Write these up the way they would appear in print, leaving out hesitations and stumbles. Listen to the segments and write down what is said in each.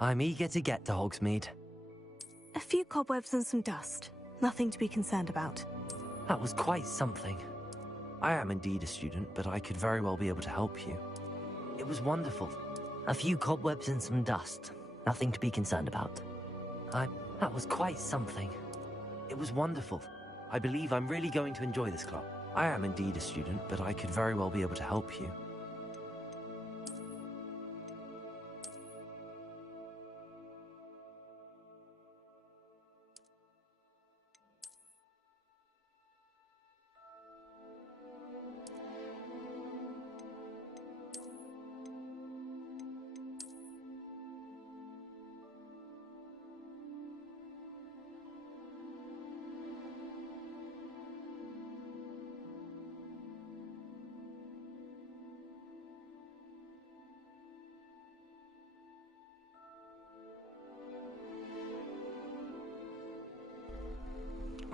I'm eager to get to Hogsmeade. A few cobwebs and some dust. Nothing to be concerned about. That was quite something. I am indeed a student, but I could very well be able to help you. It was wonderful. A few cobwebs and some dust. Nothing to be concerned about. That was quite something. It was wonderful. I believe I'm really going to enjoy this club. I am indeed a student, but I could very well be able to help you.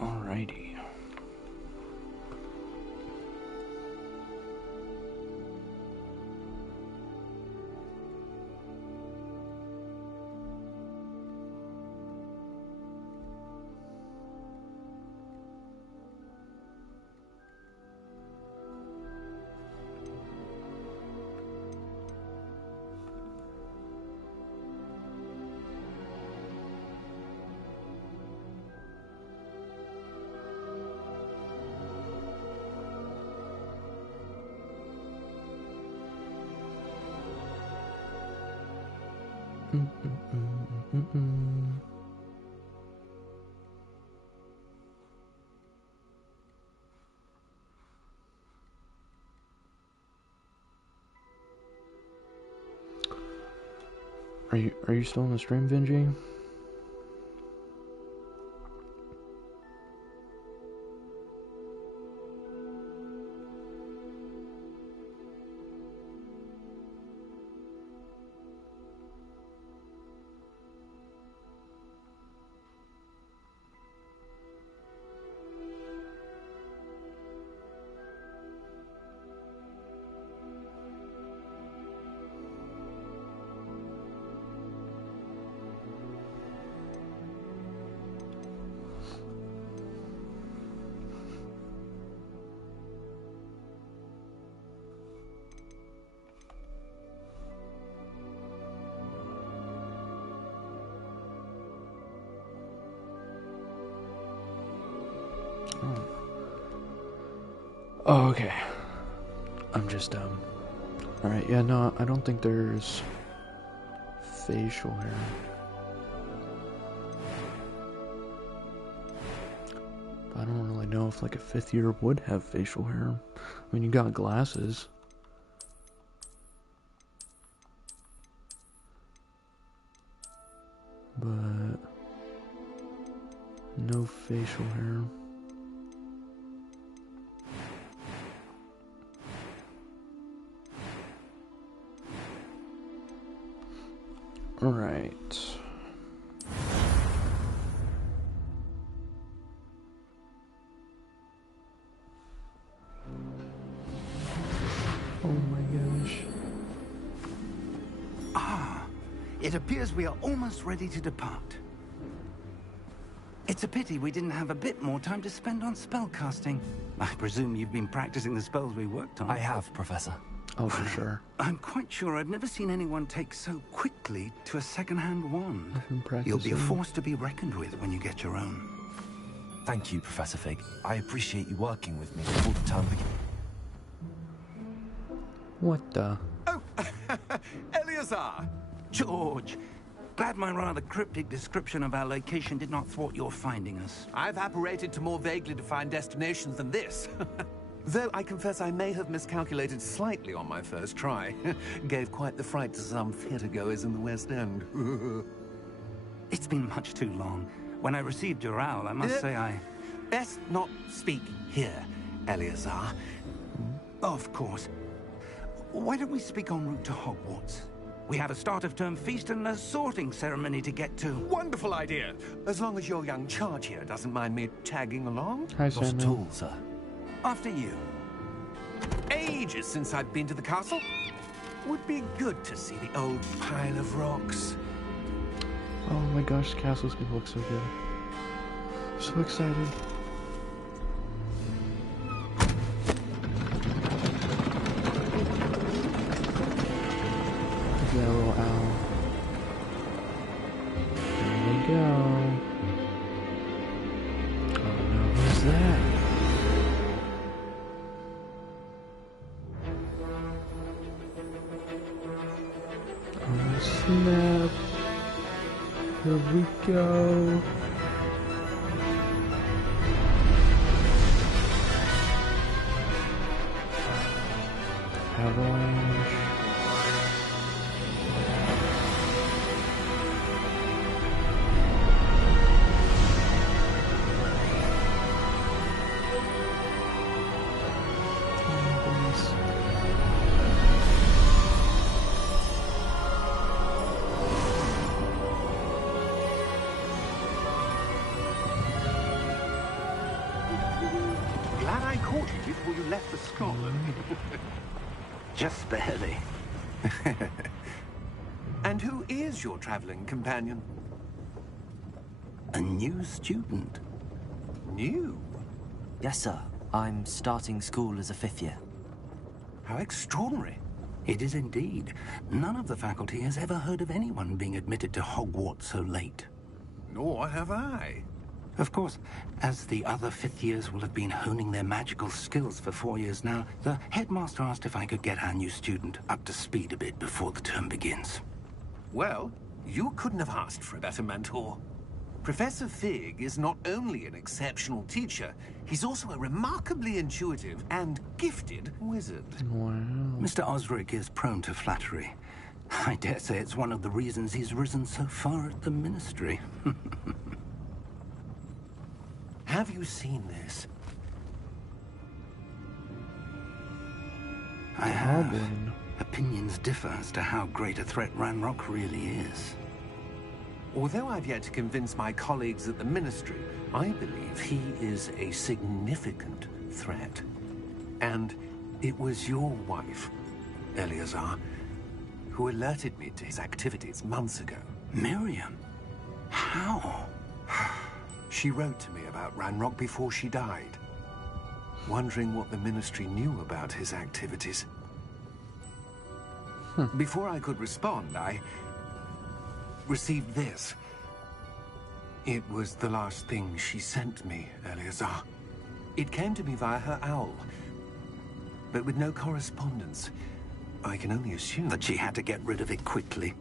Alrighty. Are you still on the stream, Vinji? Oh, okay. I'm just, Alright, yeah, no, I don't think there's facial hair. But I don't really know if, like, a 5th year would have facial hair. I mean, you got glasses. But no facial hair. All right. Oh my gosh. Ah, it appears we are almost ready to depart. It's a pity we didn't have a bit more time to spend on spellcasting. I presume you've been practicing the spells we worked on. I have, Professor. Oh, for sure. I'm quite sure I've never seen anyone take so quickly to a second-hand wand. I've been practicing. You'll be a force to be reckoned with when you get your own. Thank you, Professor Fig. I appreciate you working with me before the term begins. What the? Oh, Eleazar! George! Glad my rather cryptic description of our location did not thwart your finding us. I've apparated to more vaguely defined destinations than this. Though I confess I may have miscalculated slightly on my first try. Gave quite the fright to some theatre-goers in the West End. It's been much too long. When I received your owl, I must say I... Best not speak here, Eleazar. Of course. Why don't we speak en route to Hogwarts? We have a start-of-term feast and a sorting ceremony to get to. Wonderful idea! As long as your young charge here doesn't mind me tagging along. Hi, Not at Samuel. all, sir. After you. Ages since I've been to the castle. Would be good to see the old pile of rocks. Oh my gosh, this castle's gonna look so good. I'm so excited. Look at that little owl. There we go. Oh no, who's that? Oh snap. Here we go. Avalanche. Glad I caught you before you left for Scotland. Just barely. And who is your traveling companion? A new student. New? Yes, sir. I'm starting school as a 5th year. How extraordinary. It is indeed. None of the faculty has ever heard of anyone being admitted to Hogwarts so late. Nor have I. Of course, as the other 5th years will have been honing their magical skills for 4 years now, the headmaster asked if I could get our new student up to speed a bit before the term begins. Well, you couldn't have asked for a better mentor. Professor Fig is not only an exceptional teacher, he's also a remarkably intuitive and gifted wizard. Wow. Mr. Osric is prone to flattery. I dare say it's one of the reasons he's risen so far at the Ministry. Have you seen this? I have. Goblin. Opinions differ as to how great a threat Ranrock really is. Although I've yet to convince my colleagues at the Ministry, I believe he is a significant threat. And it was your wife, Eleazar, who alerted me to his activities months ago. Miriam? How? She wrote to me about Ranrock before she died, wondering what the Ministry knew about his activities. Before I could respond, I received this. It was the last thing she sent me, Eleazar. It came to me via her owl, but with no correspondence. I can only assume That she had to get rid of it quickly.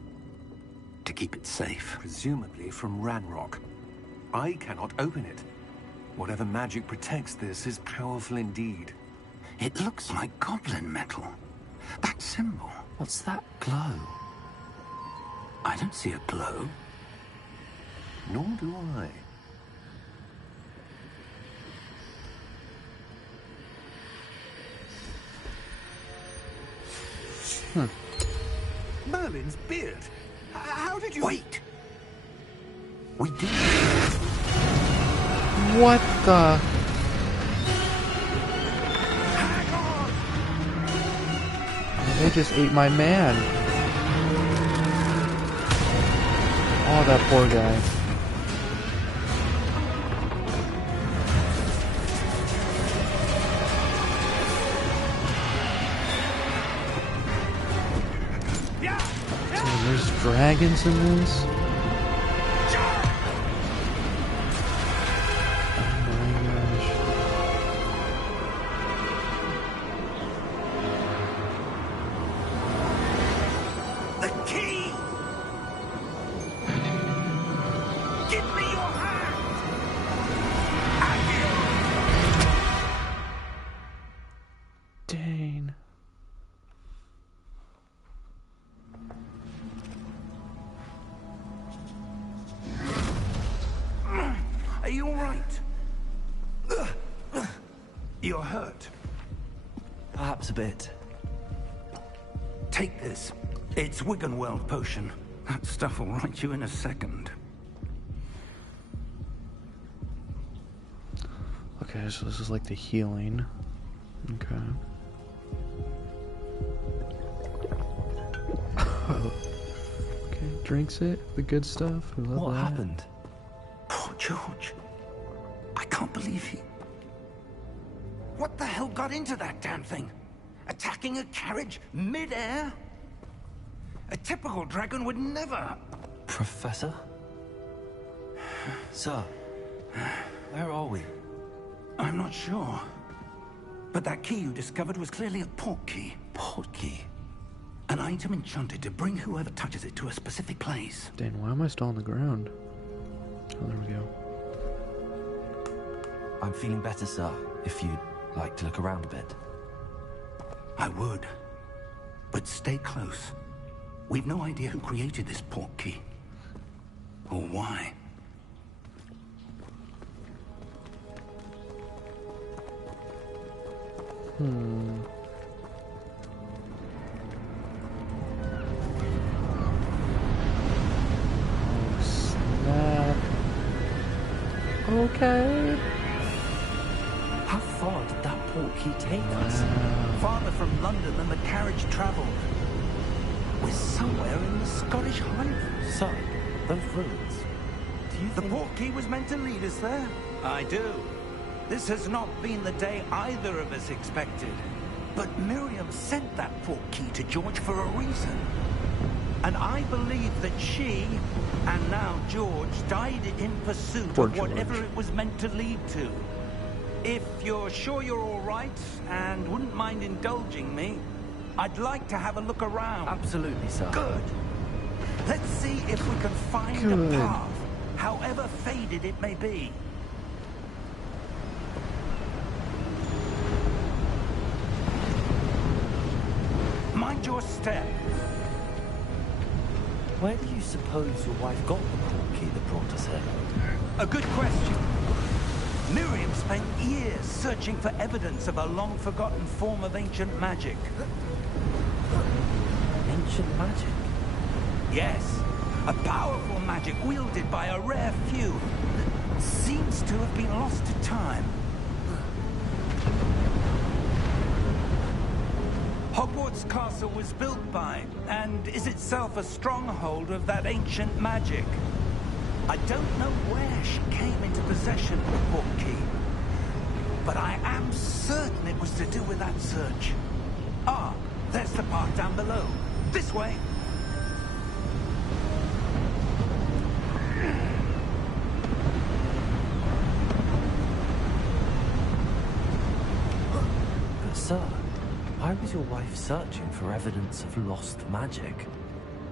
To keep it safe. presumably from Ranrock. I cannot open it. Whatever magic protects this is powerful indeed. It looks like goblin metal. That symbol. What's that glow? I don't see a glow. Nor do I. Merlin's beard. How did you... Wait! We did. What the? Oh, they just ate my man. Oh, that poor guy. Damn, there's dragons in this? The key! Give me your hand! Dane. Are you all right? You're hurt. Perhaps a bit. Take this. It's Wiggenweld potion. That stuff will right you in a second. Okay, so this is like the healing. Okay. Okay. drinks it, the good stuff. We love What that. happened? Poor George. I can't believe he... What the hell got into that damn thing? Attacking a carriage mid-air? A typical dragon would never... Professor? Sir, where are we? I'm not sure. But that key you discovered was clearly a portkey. Portkey? An item enchanted to bring whoever touches it to a specific place. Dan, why am I still on the ground? Oh, there we go. I'm feeling better, sir, if you'd like to look around a bit. I would. But stay close. We've no idea who created this portkey. Or why. Oh, snap. Okay. How far did that portkey take us? Farther from London than the carriage travelled. We're somewhere in the Scottish Highlands. Sir, those ruins. Do you The think... portkey was meant to lead us there? I do. This has not been the day either of us expected. But Miriam sent that portkey to George for a reason. And I believe that she, and now George, died in pursuit Poor of whatever George. it was meant to lead to. If you're sure you're all right, and wouldn't mind indulging me, I'd like to have a look around. Absolutely, sir. Good. Let's see if we can find Good. a path, however faded it may be. Mind your step. Where do you suppose your wife got the portkey that brought us here? A good question. Miriam spent years searching for evidence of a long-forgotten form of ancient magic. Ancient magic? Yes, a powerful magic wielded by a rare few that seems to have been lost to time. Hogwarts Castle was built by, and is itself a stronghold of that ancient magic. I don't know where she came into possession of the portkey, but I am certain it was to do with that search. Ah, there's the path down below. This way. But sir, why was your wife searching for evidence of lost magic?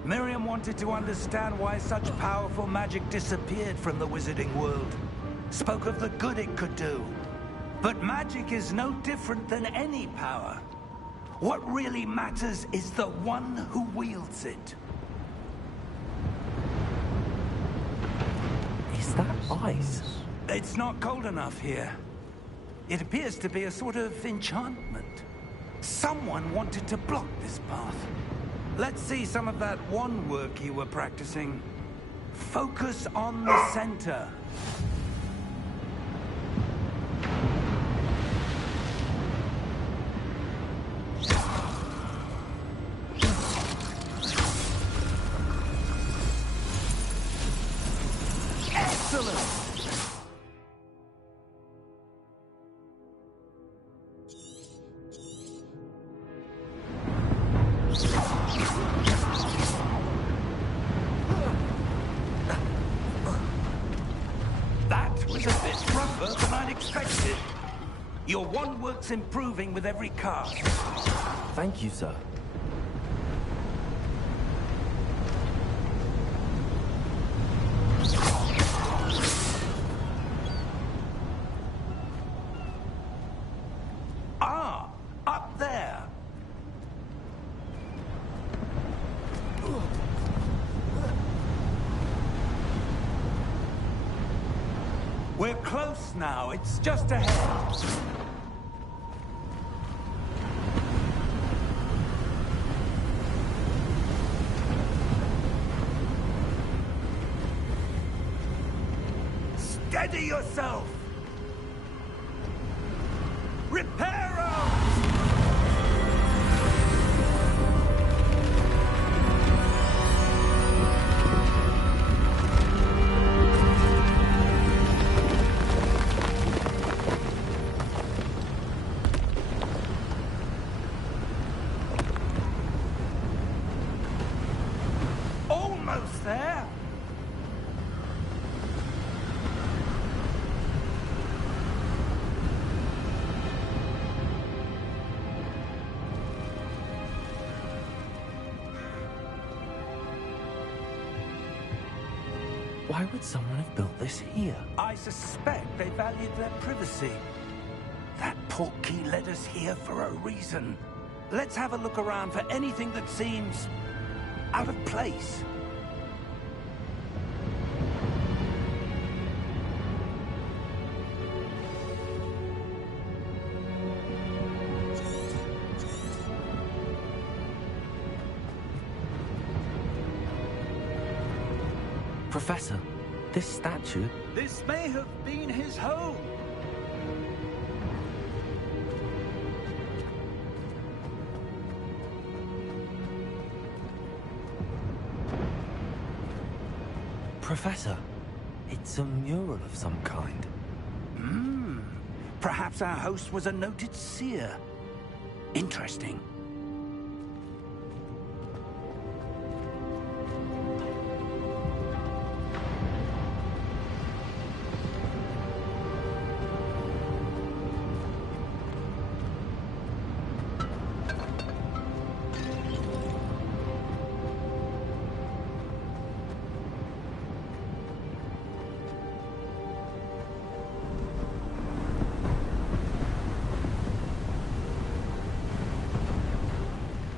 Miriam wanted to understand why such powerful magic disappeared from the wizarding world. Spoke of the good it could do. But magic is no different than any power. What really matters is the one who wields it. Is that ice? It's not cold enough here. It appears to be a sort of enchantment. Someone wanted to block this path. Let's see some of that wand work you were practicing. Focus on the center. Excellent! That was a bit rougher than I'd expected. Your wand work's improving with every cast. Thank you, sir. Ah, up there. We're close now. It's just ahead. Steady yourself. Reparo! Why would someone have built this here? I suspect they valued their privacy. That portkey led us here for a reason. Let's have a look around for anything that seems out of place. Professor, this statue... This may have been his home. Professor, it's a mural of some kind. Perhaps our host was a noted seer. Interesting.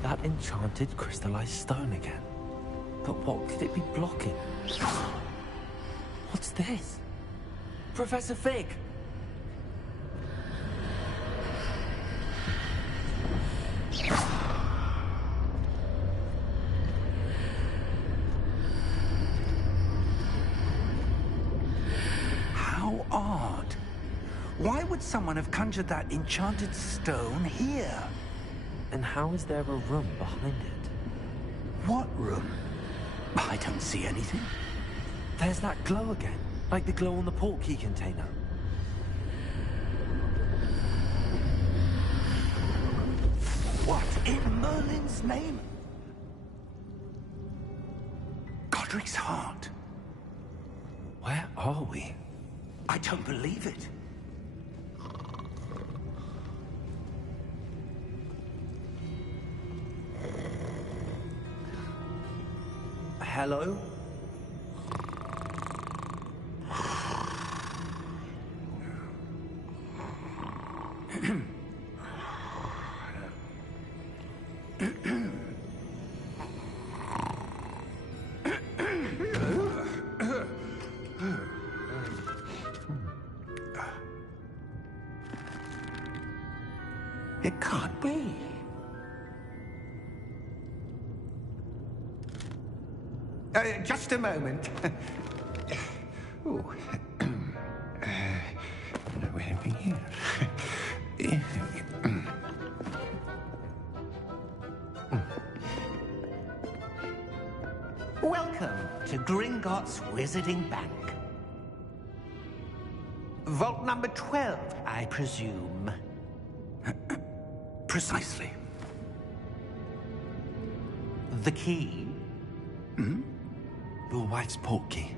That enchanted crystallized stone again. But what could it be blocking? What's this? Professor Fig! How odd. Why would someone have conjured that enchanted stone here? And how is there a room behind it? What room? I don't see anything. There's that glow again, like the glow on the portkey container. What in Merlin's name? Godric's heart. Where are we? I don't believe it. Hello? It can't be. Just a moment. Ooh. Where are we here? Welcome to Gringotts Wizarding Bank. Vault number 12, I presume. Precisely. The key? Your wife's portkey.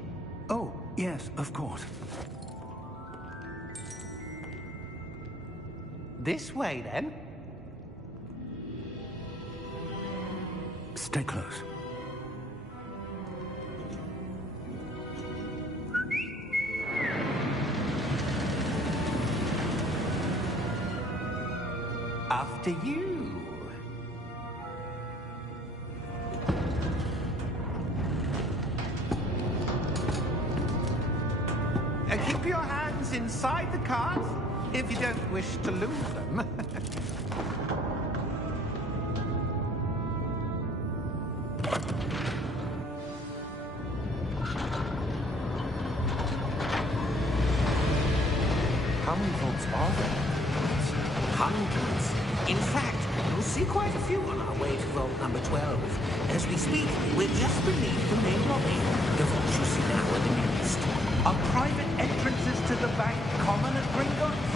Oh, yes, of course. This way, then. Stay close. After you. Keep your hands inside the cart if you don't wish to lose them. How many vaults are there? Hundreds. In fact, you'll see quite a few on our way to vault number 12. As we speak, we're just beneath the main lobby. The vaults you see now are the newest. Are private entrances to the bank common at Gringotts?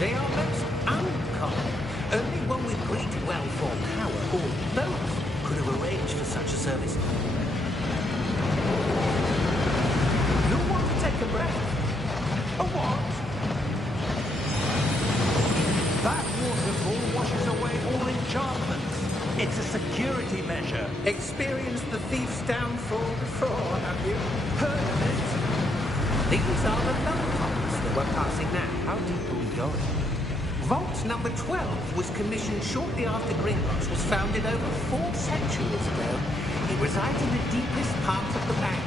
They are most uncommon. Only one with great wealth or power, or both, could have arranged for such a service. You'll want to take a breath. A what? That waterfall washes away all enchantments. It's a security measure. Experienced the thief's downfall before, have you? Heard of it? These are the low-coms that we're passing now. How deep are we going? Vault number 12 was commissioned shortly after Gringotts was founded over 4 centuries ago. It resides in the deepest part of the bank.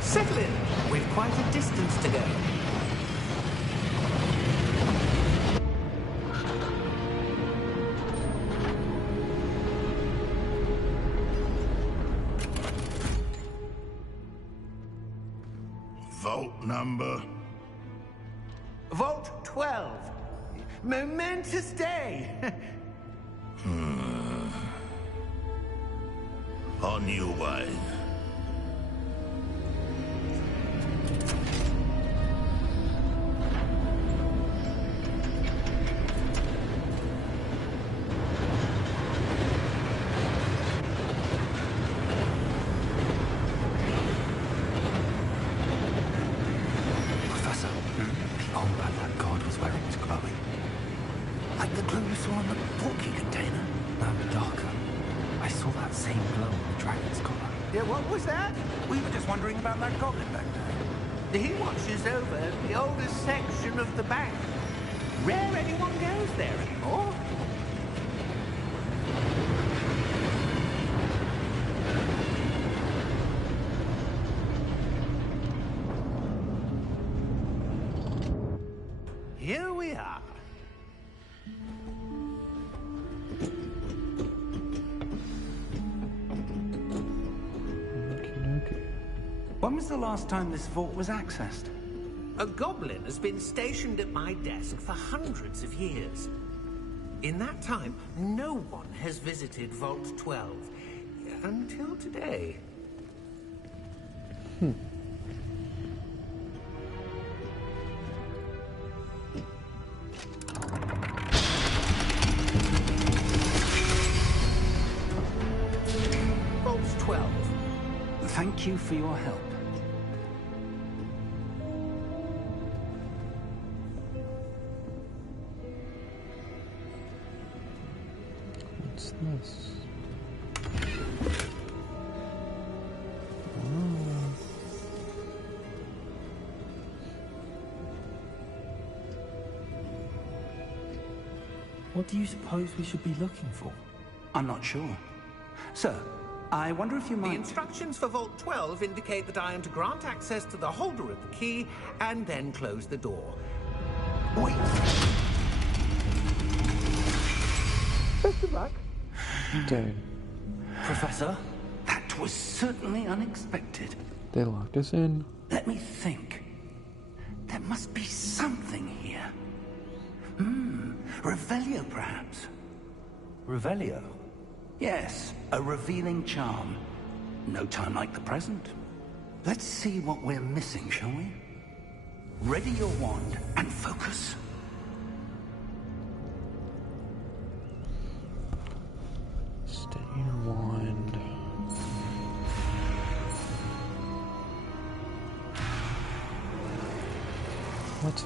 Settle in. We've quite a distance to go. Vault number? Vault 12. Momentous day. On your way. Professor, the aura that god was wearing is glowing. Like the glow you saw on the porky container. No, darker. I saw that same glow on the dragon's collar. Yeah, what was that? We were just wondering about that goblin back there. He watches over the oldest section of the bank. Rare anyone goes there anymore. Here we are. When was the last time this vault was accessed? A goblin has been stationed at my desk for hundreds of years. In that time, no one has visited Vault 12. Until today. Vault 12. Thank you for your help. What's this? What do you suppose we should be looking for? I'm not sure. Sir, I wonder if you The might... instructions for Vault 12 indicate that I am to grant access to the holder of the key and then close the door. Wait! Best of luck. Dude, Professor, that was certainly unexpected. they locked us in. Let me think. There must be something here. Revelio, perhaps? Revelio? Yes, a revealing charm. No time like the present. Let's see what we're missing, shall we? Ready your wand and focus. Stay your wand. What?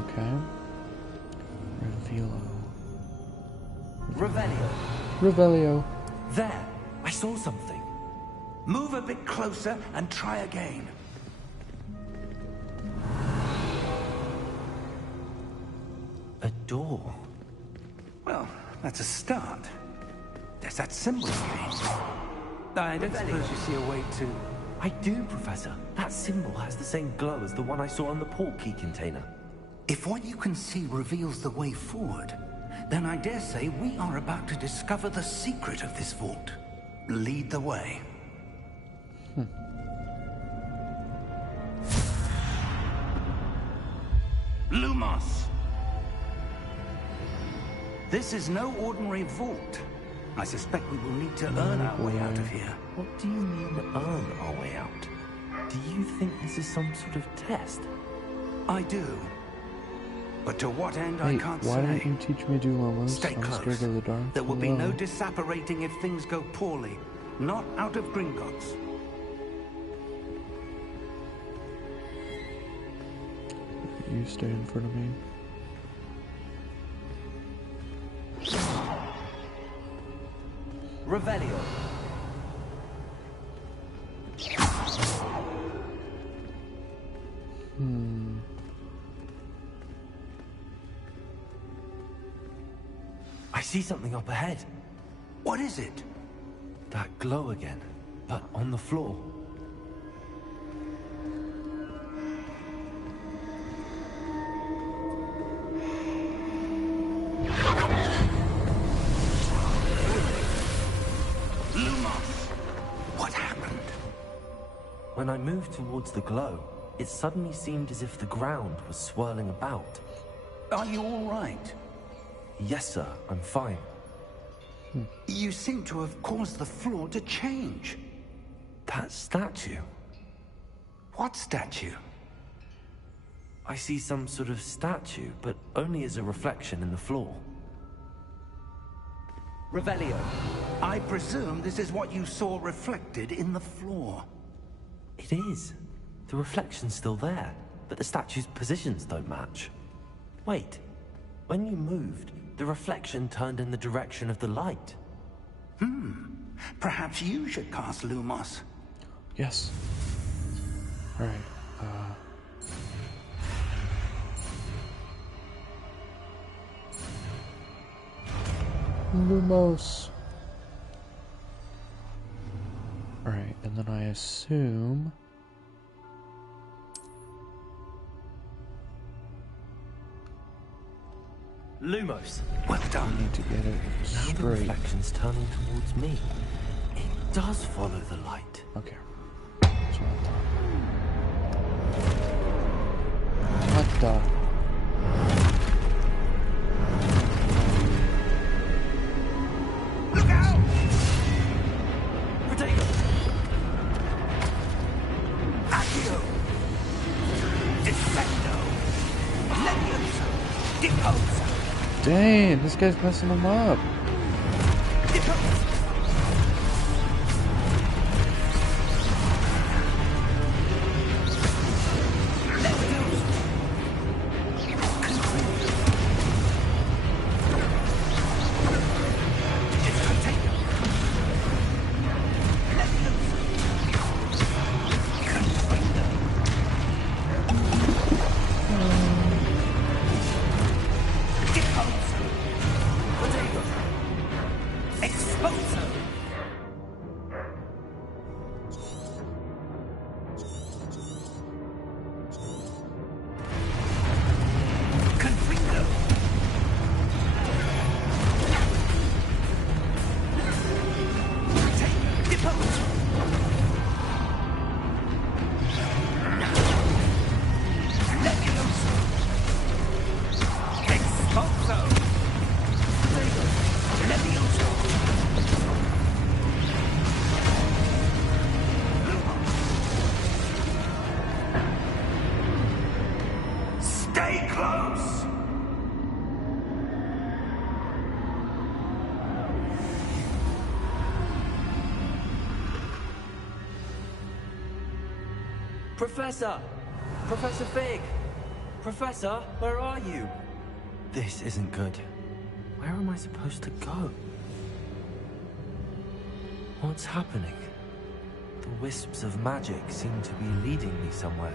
Okay. Revelio. Revelio. There, I saw something. Move a bit closer and try again. A door. Well, that's a start. There's that symbol again. I don't suppose you see a way to... I do, Professor. That symbol has the same glow as the one I saw on the port key container. If what you can see reveals the way forward, then I dare say we are about to discover the secret of this vault. Lead the way. Lumos! This is no ordinary vault. I suspect we will need to earn our way out of here. What do you mean, earn our way out? Do you think this is some sort of test? I do. But to what end, I Hey, can't why say. don't you teach me to do Lumos? Stay I'm close. scared of the dark. There will be no Hello. disapparating if things go poorly. Not out of Gringotts. You stay in front of me. Revelio. I see something up ahead. What is it? That glow again, but on the floor. Lumos! What happened? When I moved towards the glow, it suddenly seemed as if the ground was swirling about. Are you all right? Yes, sir, I'm fine. You seem to have caused the floor to change. That statue. What statue? I see some sort of statue, but only as a reflection in the floor. Revelio, I presume this is what you saw reflected in the floor. It is. The reflection's still there, but the statue's positions don't match. Wait, when you moved, the reflection turned in the direction of the light. Perhaps you should cast Lumos. Yes. Alright, Lumos. Alright, and then I assume... Lumos. Well I done. need to get it Now the straight. reflection's turning towards me. It does follow the light. Okay. That's what I thought. What the? Look out! Protego! Accio! Defecto! Levioso! Deposa! Dang, this guy's messing him up. Deposa! Stay close! Professor! Professor Fig! Professor, where are you? This isn't good. Where am I supposed to go? What's happening? The wisps of magic seem to be leading me somewhere.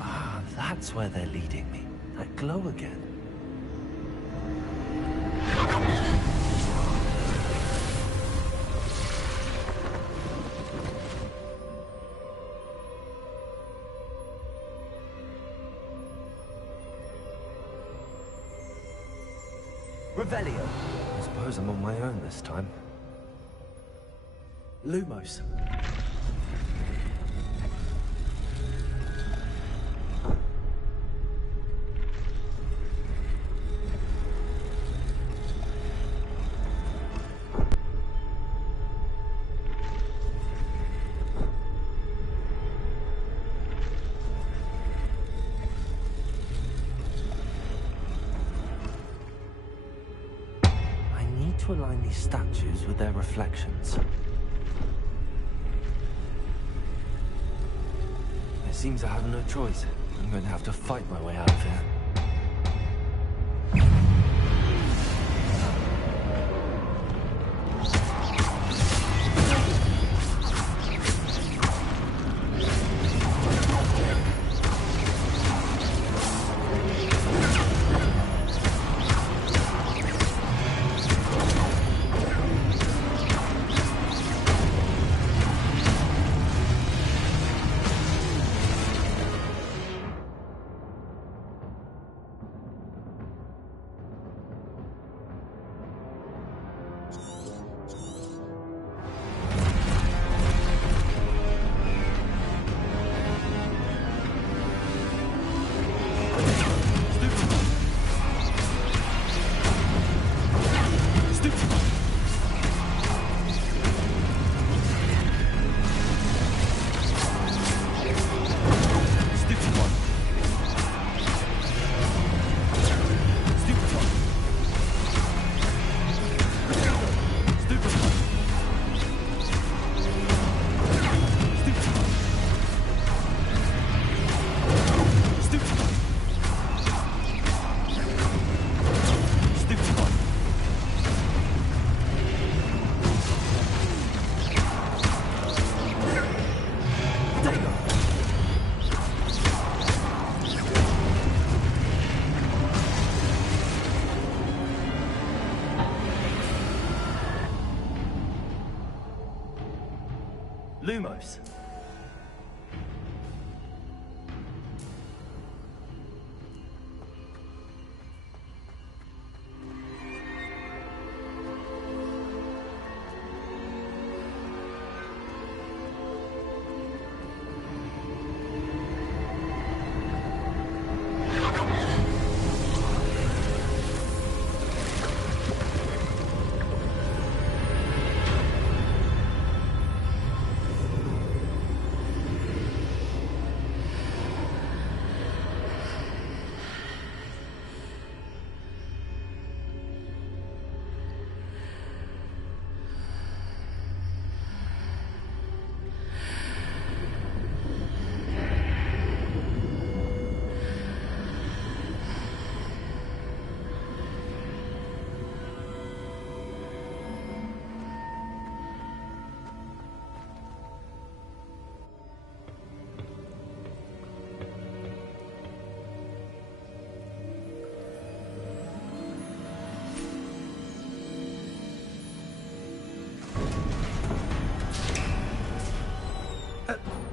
Ah, that's where they're leading me. That glow again. Revelio. I suppose I'm on my own this time. Lumos. to align these statues with their reflections. It seems I have no choice. I'm going to have to fight my way out of here. Lumos.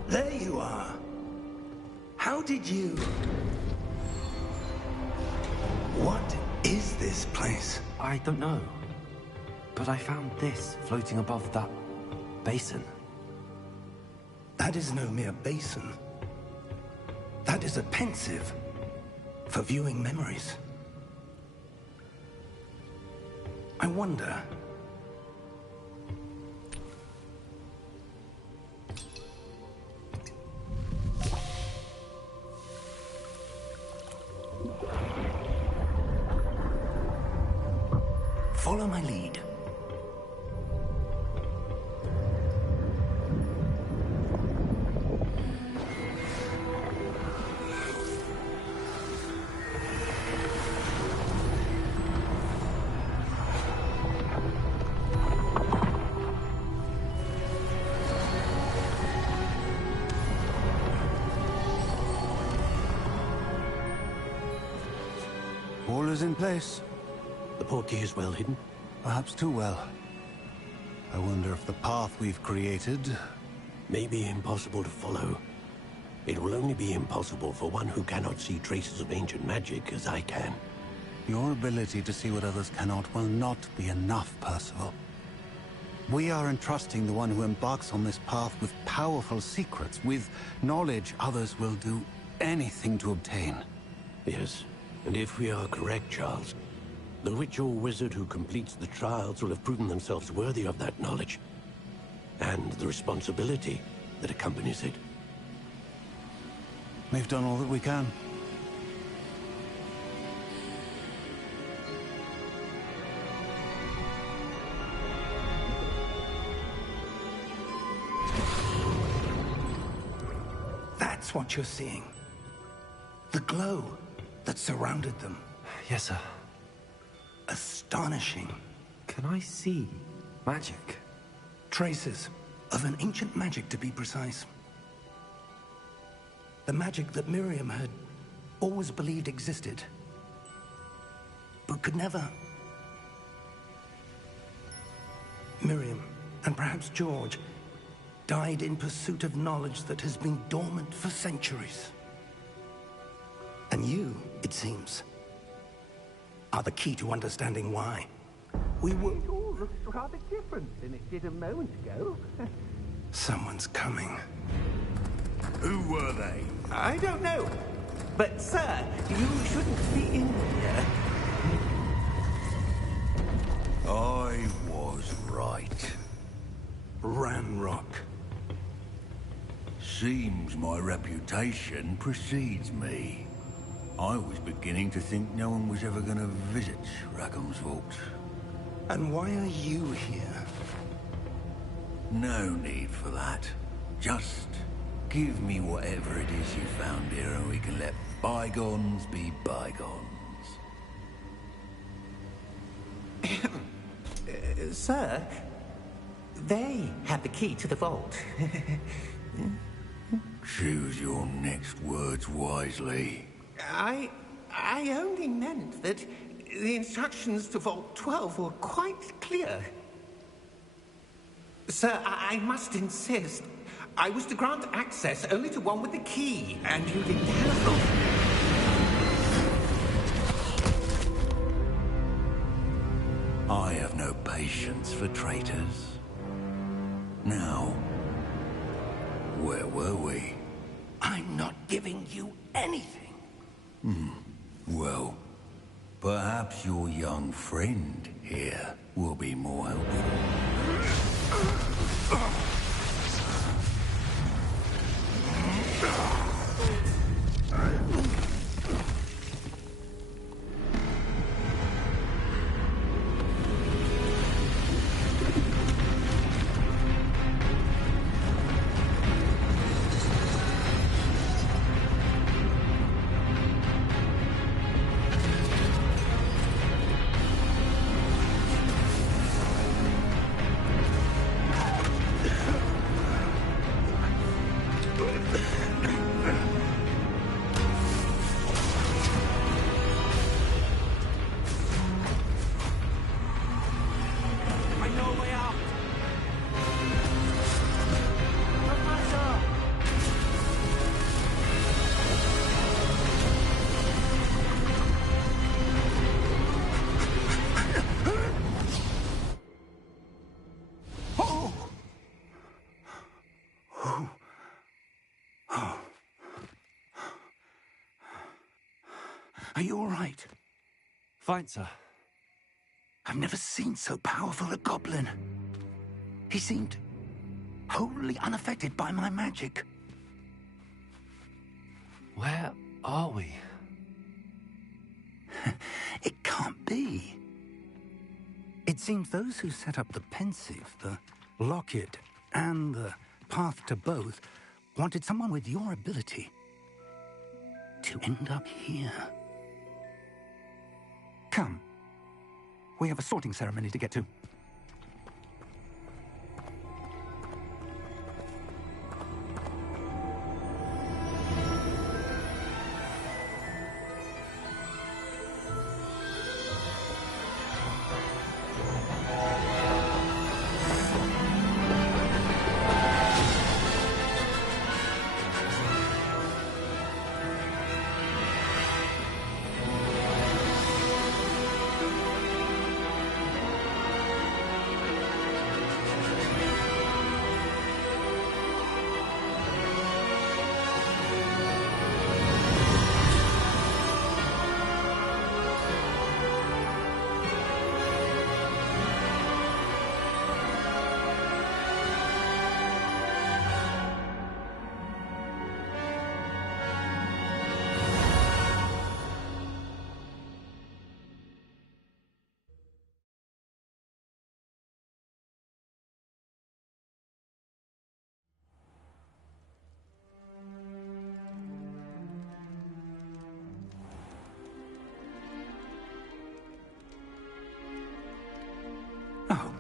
There you are. How did you... What is this place? I don't know. But I found this floating above that basin. That is no mere basin. That is a pensive for viewing memories. I wonder... Follow my lead. All is in place. The portkey is well hidden? Perhaps too well. I wonder if the path we've created... may be impossible to follow. It will only be impossible for one who cannot see traces of ancient magic as I can. Your ability to see what others cannot will not be enough, Percival. We are entrusting the one who embarks on this path with powerful secrets, with knowledge others will do anything to obtain. Yes, and if we are correct, Charles, the witch or wizard who completes the trials will have proven themselves worthy of that knowledge, and the responsibility that accompanies it. We've done all that we can. That's what you're seeing. The glow that surrounded them. Yes, sir. Astonishing. Can I see magic? Traces of an ancient magic, to be precise. The magic that Miriam had always believed existed, but could never. Miriam, and perhaps George, died in pursuit of knowledge that has been dormant for centuries. And you, it seems, are the key to understanding why. We were... It all looks rather different than it did a moment ago. Someone's coming. Who were they? I don't know. But, sir, you shouldn't be in here. I was right. Ranrock. Seems my reputation precedes me. I was beginning to think no one was ever going to visit Rackham's Vault. And why are you here? No need for that. Just give me whatever it is you found here and we can let bygones be bygones. Sir, they have the key to the vault. Choose your next words wisely. I only meant that the instructions to Vault 12 were quite clear. Sir, I must insist. I was to grant access only to one with the key, and you didn't have. I have no patience for traitors. Now, where were we? I'm not giving you anything. Well, perhaps your young friend here will be more helpful. Are you all right? Fine, sir. I've never seen so powerful a goblin. He seemed wholly unaffected by my magic. Where are we? It can't be. It seems those who set up the Pensieve, the Locket, and the Path to Both wanted someone with your ability to end up here. Come. We have a sorting ceremony to get to.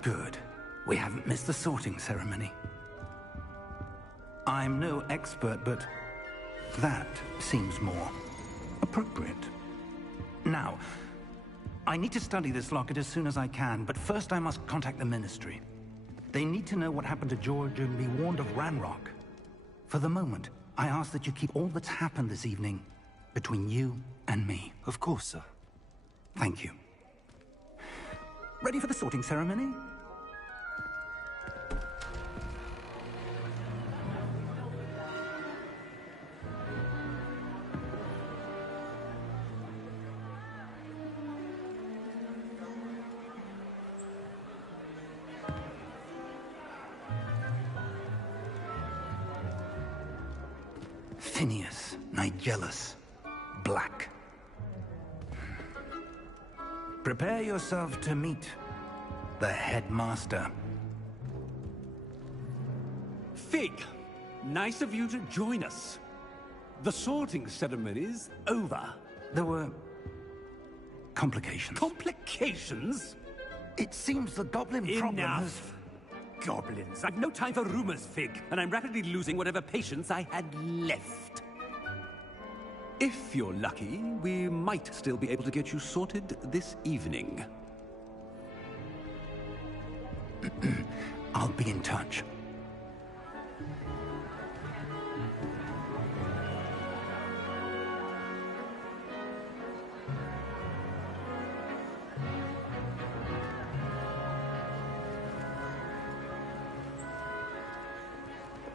Good. We haven't missed the sorting ceremony. I'm no expert, but that seems more appropriate. Now, I need to study this locket as soon as I can, but first I must contact the Ministry. They need to know what happened to George and be warned of Ranrock. For the moment, I ask that you keep all that's happened this evening between you and me. Of course, sir. Thank you. Ready for the sorting ceremony? Phineas Nigellus Black. Prepare yourself to meet the headmaster. Fig, nice of you to join us. The sorting ceremony's over. There were complications. Complications? It seems the goblin problem has... Enough! Goblins. I've no time for rumors, Fig, and I'm rapidly losing whatever patience I had left. If you're lucky, we might still be able to get you sorted this evening. I'll be in touch.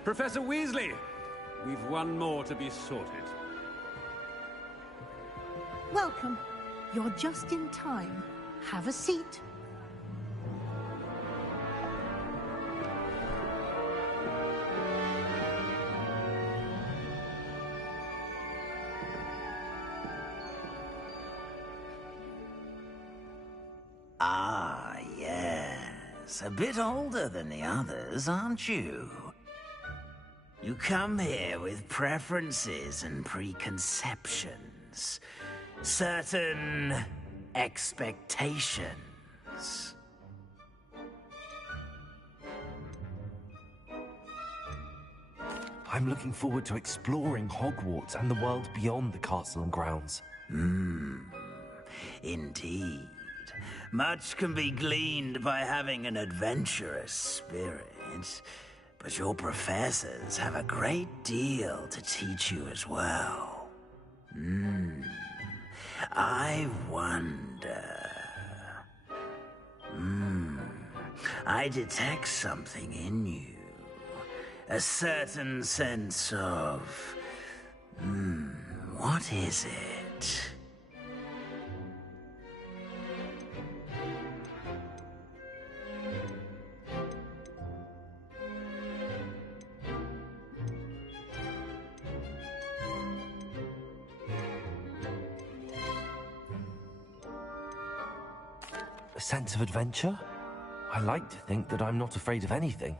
Professor Weasley, we've one more to be sorted. Welcome. You're just in time. Have a seat. Ah, yes. A bit older than the others, aren't you? You come here with preferences and preconceptions. Certain expectations. I'm looking forward to exploring Hogwarts and the world beyond the castle and grounds. Indeed. Much can be gleaned by having an adventurous spirit, but your professors have a great deal to teach you as well. I wonder... I detect something in you. A certain sense of... what is it? A sense of adventure? I like to think that I'm not afraid of anything.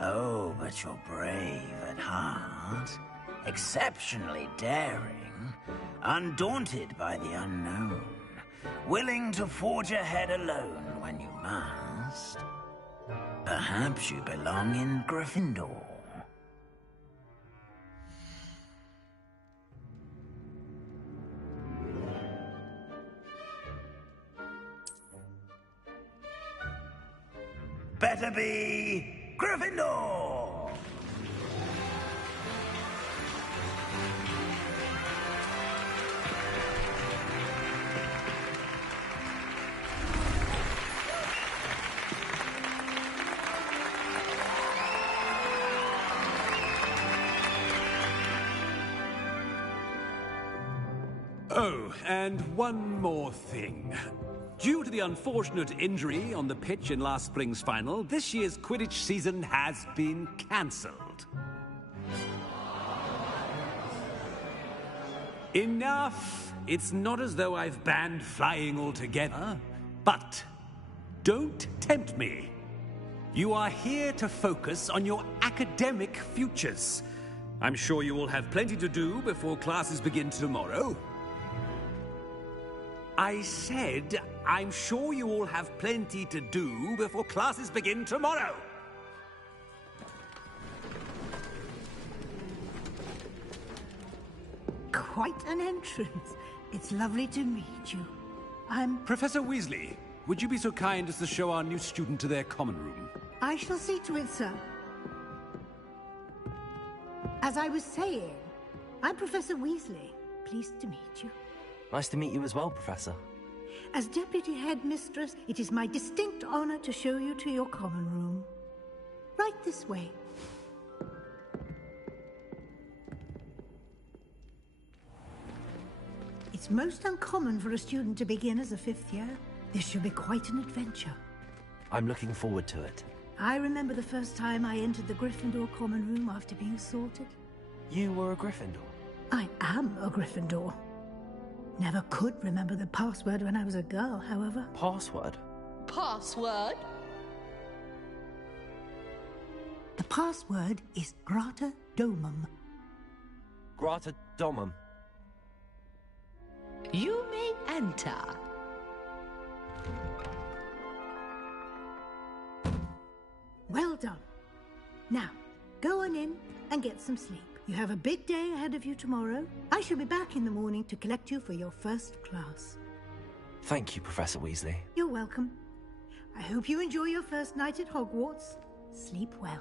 Oh, but you're brave at heart, exceptionally daring, undaunted by the unknown, willing to forge ahead alone when you must. Perhaps you belong in Gryffindor. Better be Gryffindor! Oh, and one more thing. Due to the unfortunate injury on the pitch in last spring's final, this year's Quidditch season has been cancelled. Enough! It's not as though I've banned flying altogether, but don't tempt me. You are here to focus on your academic futures. I'm sure you will have plenty to do before classes begin tomorrow. I said I'm sure you all have plenty to do before classes begin tomorrow. Quite an entrance. It's lovely to meet you. I'm... Professor Weasley, would you be so kind as to show our new student to their common room? I shall see to it, sir. As I was saying, I'm Professor Weasley. Pleased to meet you. Nice to meet you as well, Professor. As Deputy Headmistress, it is my distinct honor to show you to your common room. Right this way. It's most uncommon for a student to begin as a 5th year. This should be quite an adventure. I'm looking forward to it. I remember the first time I entered the Gryffindor common room after being sorted. You were a Gryffindor? I am a Gryffindor. Never could remember the password when I was a girl, however. Password? Password? The password is Grata Domum. Grata Domum. You may enter. Well done. Now, go on in and get some sleep. You have a big day ahead of you tomorrow. I shall be back in the morning to collect you for your first class. Thank you, Professor Weasley. You're welcome. I hope you enjoy your first night at Hogwarts. Sleep well.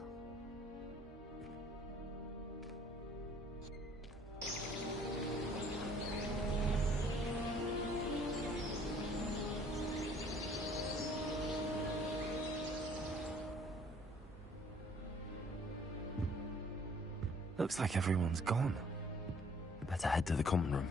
Looks like everyone's gone. Better head to the common room.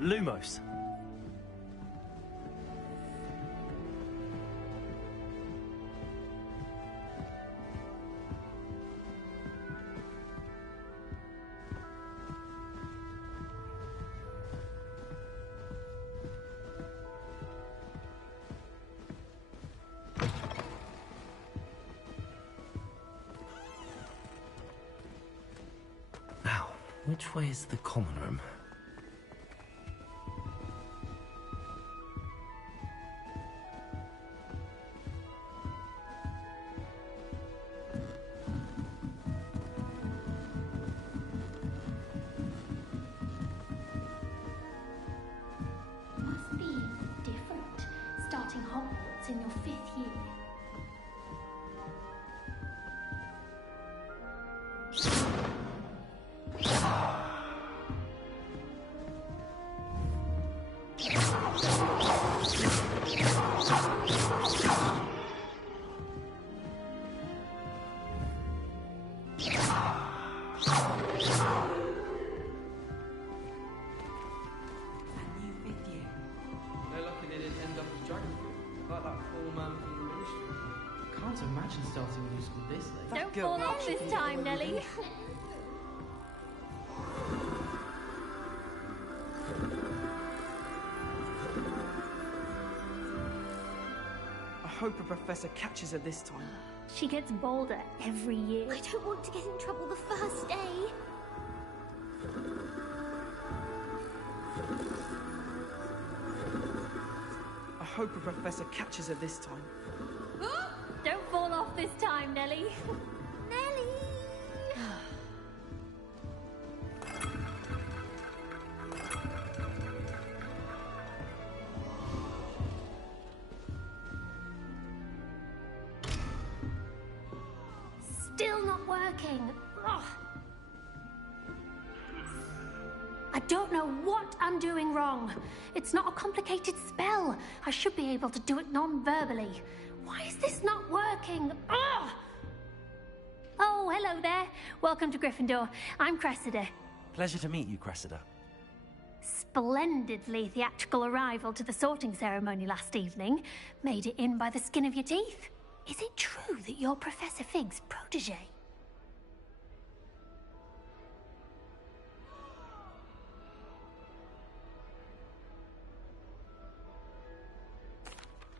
Lumos. Now, which way is the common room? Must be different, starting Hogwarts in your 5th year. No lucky they didn't end up as dragon fruit, like that poor man from the ministry. Can't imagine starting a new school this late. Don't fall off this time, Nelly. I hope a professor catches her this time. She gets bolder every year. I don't want to get in trouble the first day. I hope a professor catches her this time. Don't fall off this time, Nelly. Nelly! Still not working. Ugh. I don't know what I'm doing wrong. It's not a complicated spell. I should be able to do it non-verbally. Why is this not working? Ugh! Oh, hello there. Welcome to Gryffindor. I'm Cressida. Pleasure to meet you, Cressida. Splendidly theatrical arrival to the sorting ceremony last evening. Made it in by the skin of your teeth. Is it true that you're Professor Fig's protege?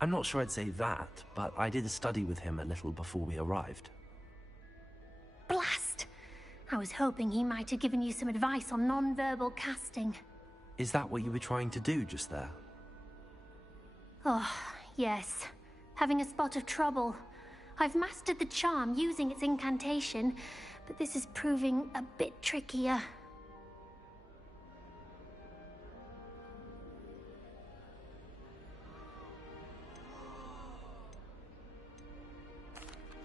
I'm not sure I'd say that, but I did a study with him a little before we arrived. Blast! I was hoping he might have given you some advice on non-verbal casting. Is that what you were trying to do just there? Oh, yes. Having a spot of trouble. I've mastered the charm using its incantation, but this is proving a bit trickier.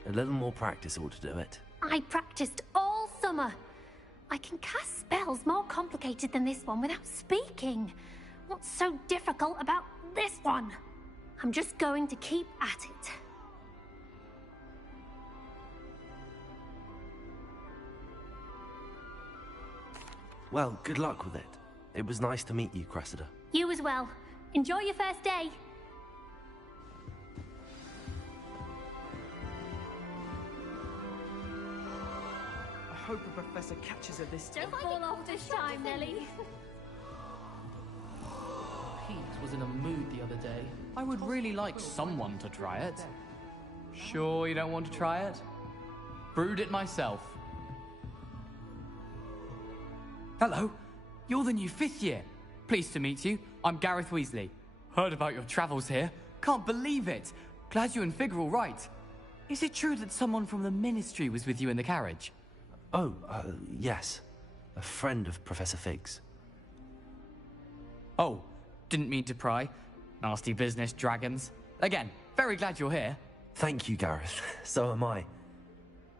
A little more practice ought to do it. I practiced all summer. I can cast spells more complicated than this one without speaking. What's so difficult about this one? I'm just going to keep at it. Well, good luck with it. It was nice to meet you, Cressida. You as well. Enjoy your first day. I hope a professor catches her this time. Don't fall off this time, Nelly. Pete was in a mood the other day. I would really like someone to try it. Sure you don't want to try it? Brewed it myself. Hello, you're the new 5th year. Pleased to meet you. I'm Gareth Weasley. Heard about your travels here. Can't believe it. Glad you and Fig are all right. Is it true that someone from the Ministry was with you in the carriage? Oh, yes. A friend of Professor Fig's. Oh, didn't mean to pry. Nasty business, dragons. Again, very glad you're here. Thank you, Gareth. So am I.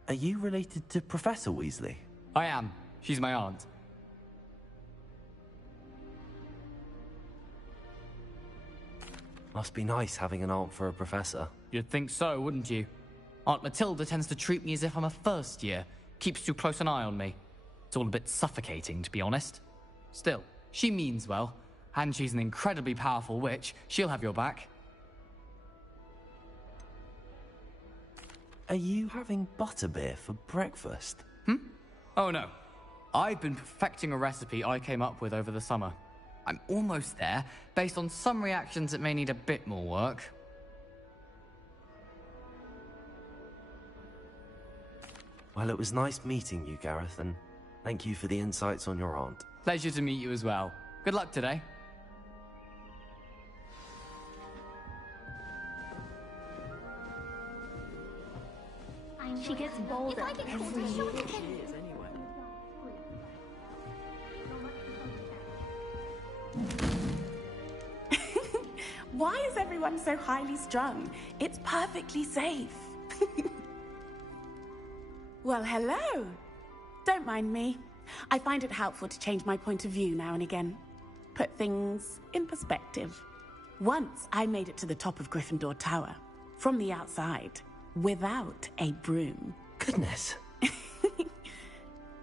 Are you related to Professor Weasley? I am. She's my aunt. Must be nice having an aunt for a professor. You'd think so, wouldn't you? Aunt Matilda tends to treat me as if I'm a first year. Keeps too close an eye on me. It's all a bit suffocating, to be honest. Still, she means well. And she's an incredibly powerful witch. She'll have your back. Are you having butterbeer for breakfast? Oh no. I've been perfecting a recipe I came up with over the summer. I'm almost there, based on some reactions that may need a bit more work. Well, it was nice meeting you, Gareth, and thank you for the insights on your aunt. Pleasure to meet you as well. Good luck today. She gets bolder every year. Why is everyone so highly strung? It's perfectly safe. Well, hello. Don't mind me. I find it helpful to change my point of view now and again. Put things in perspective. Once I made it to the top of Gryffindor Tower, from the outside, without a broom. Goodness.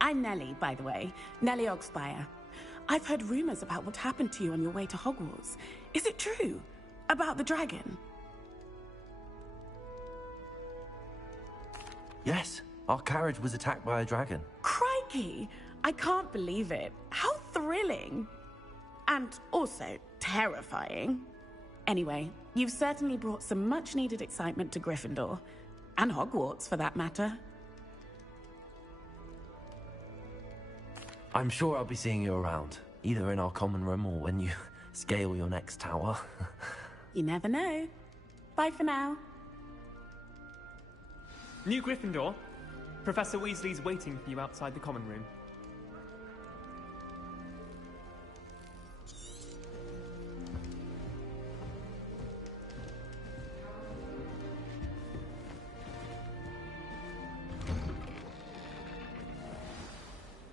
I'm Nellie, by the way. Nellie Ogspire. I've heard rumors about what happened to you on your way to Hogwarts. Is it true? About the dragon? Yes, our carriage was attacked by a dragon. Crikey! I can't believe it. How thrilling! And also terrifying. Anyway, you've certainly brought some much-needed excitement to Gryffindor. And Hogwarts, for that matter. I'm sure I'll be seeing you around, either in our common room or when you scale your next tower. You never know. Bye for now. New Gryffindor. Professor Weasley's waiting for you outside the common room.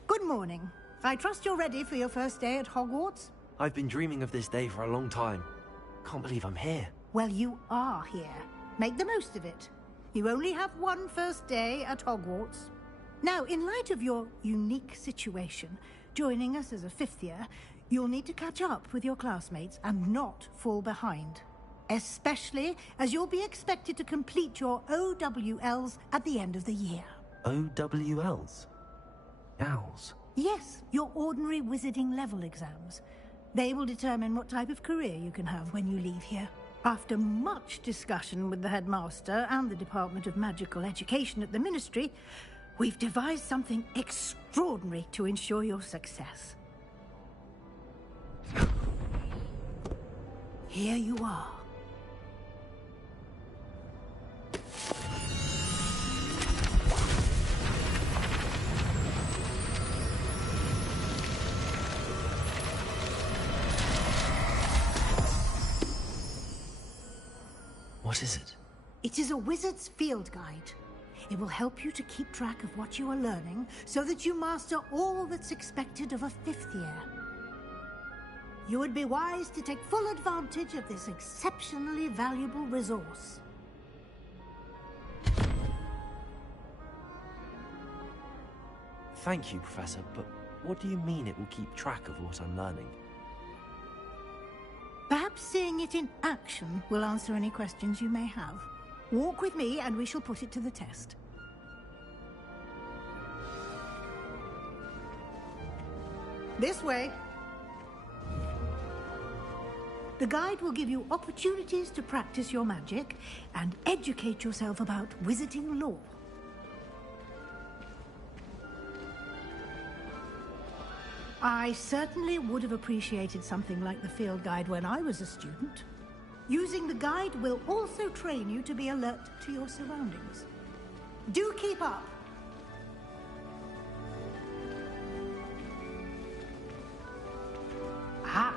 Good morning. I trust you're ready for your first day at Hogwarts? I've been dreaming of this day for a long time. Can't believe I'm here. Well, you are here. Make the most of it. You only have one first day at Hogwarts. Now, in light of your unique situation, joining us as a 5th year, you'll need to catch up with your classmates and not fall behind. especially as you'll be expected to complete your OWLs at the end of the year. OWLs? Owls? Yes, your ordinary wizarding level exams. They will determine what type of career you can have when you leave here. After much discussion with the headmaster and the Department of Magical Education at the Ministry, we've devised something extraordinary to ensure your success. Here you are. What is it? It is a wizard's field guide. It will help you to keep track of what you are learning so that you master all that's expected of a 5th year. You would be wise to take full advantage of this exceptionally valuable resource. Thank you, Professor, but what do you mean it will keep track of what I'm learning? Perhaps seeing it in action will answer any questions you may have. Walk with me and we shall put it to the test. This way. The guide will give you opportunities to practice your magic and educate yourself about wizarding lore. I certainly would have appreciated something like the field guide when I was a student. Using the guide will also train you to be alert to your surroundings. Do keep up! Ah,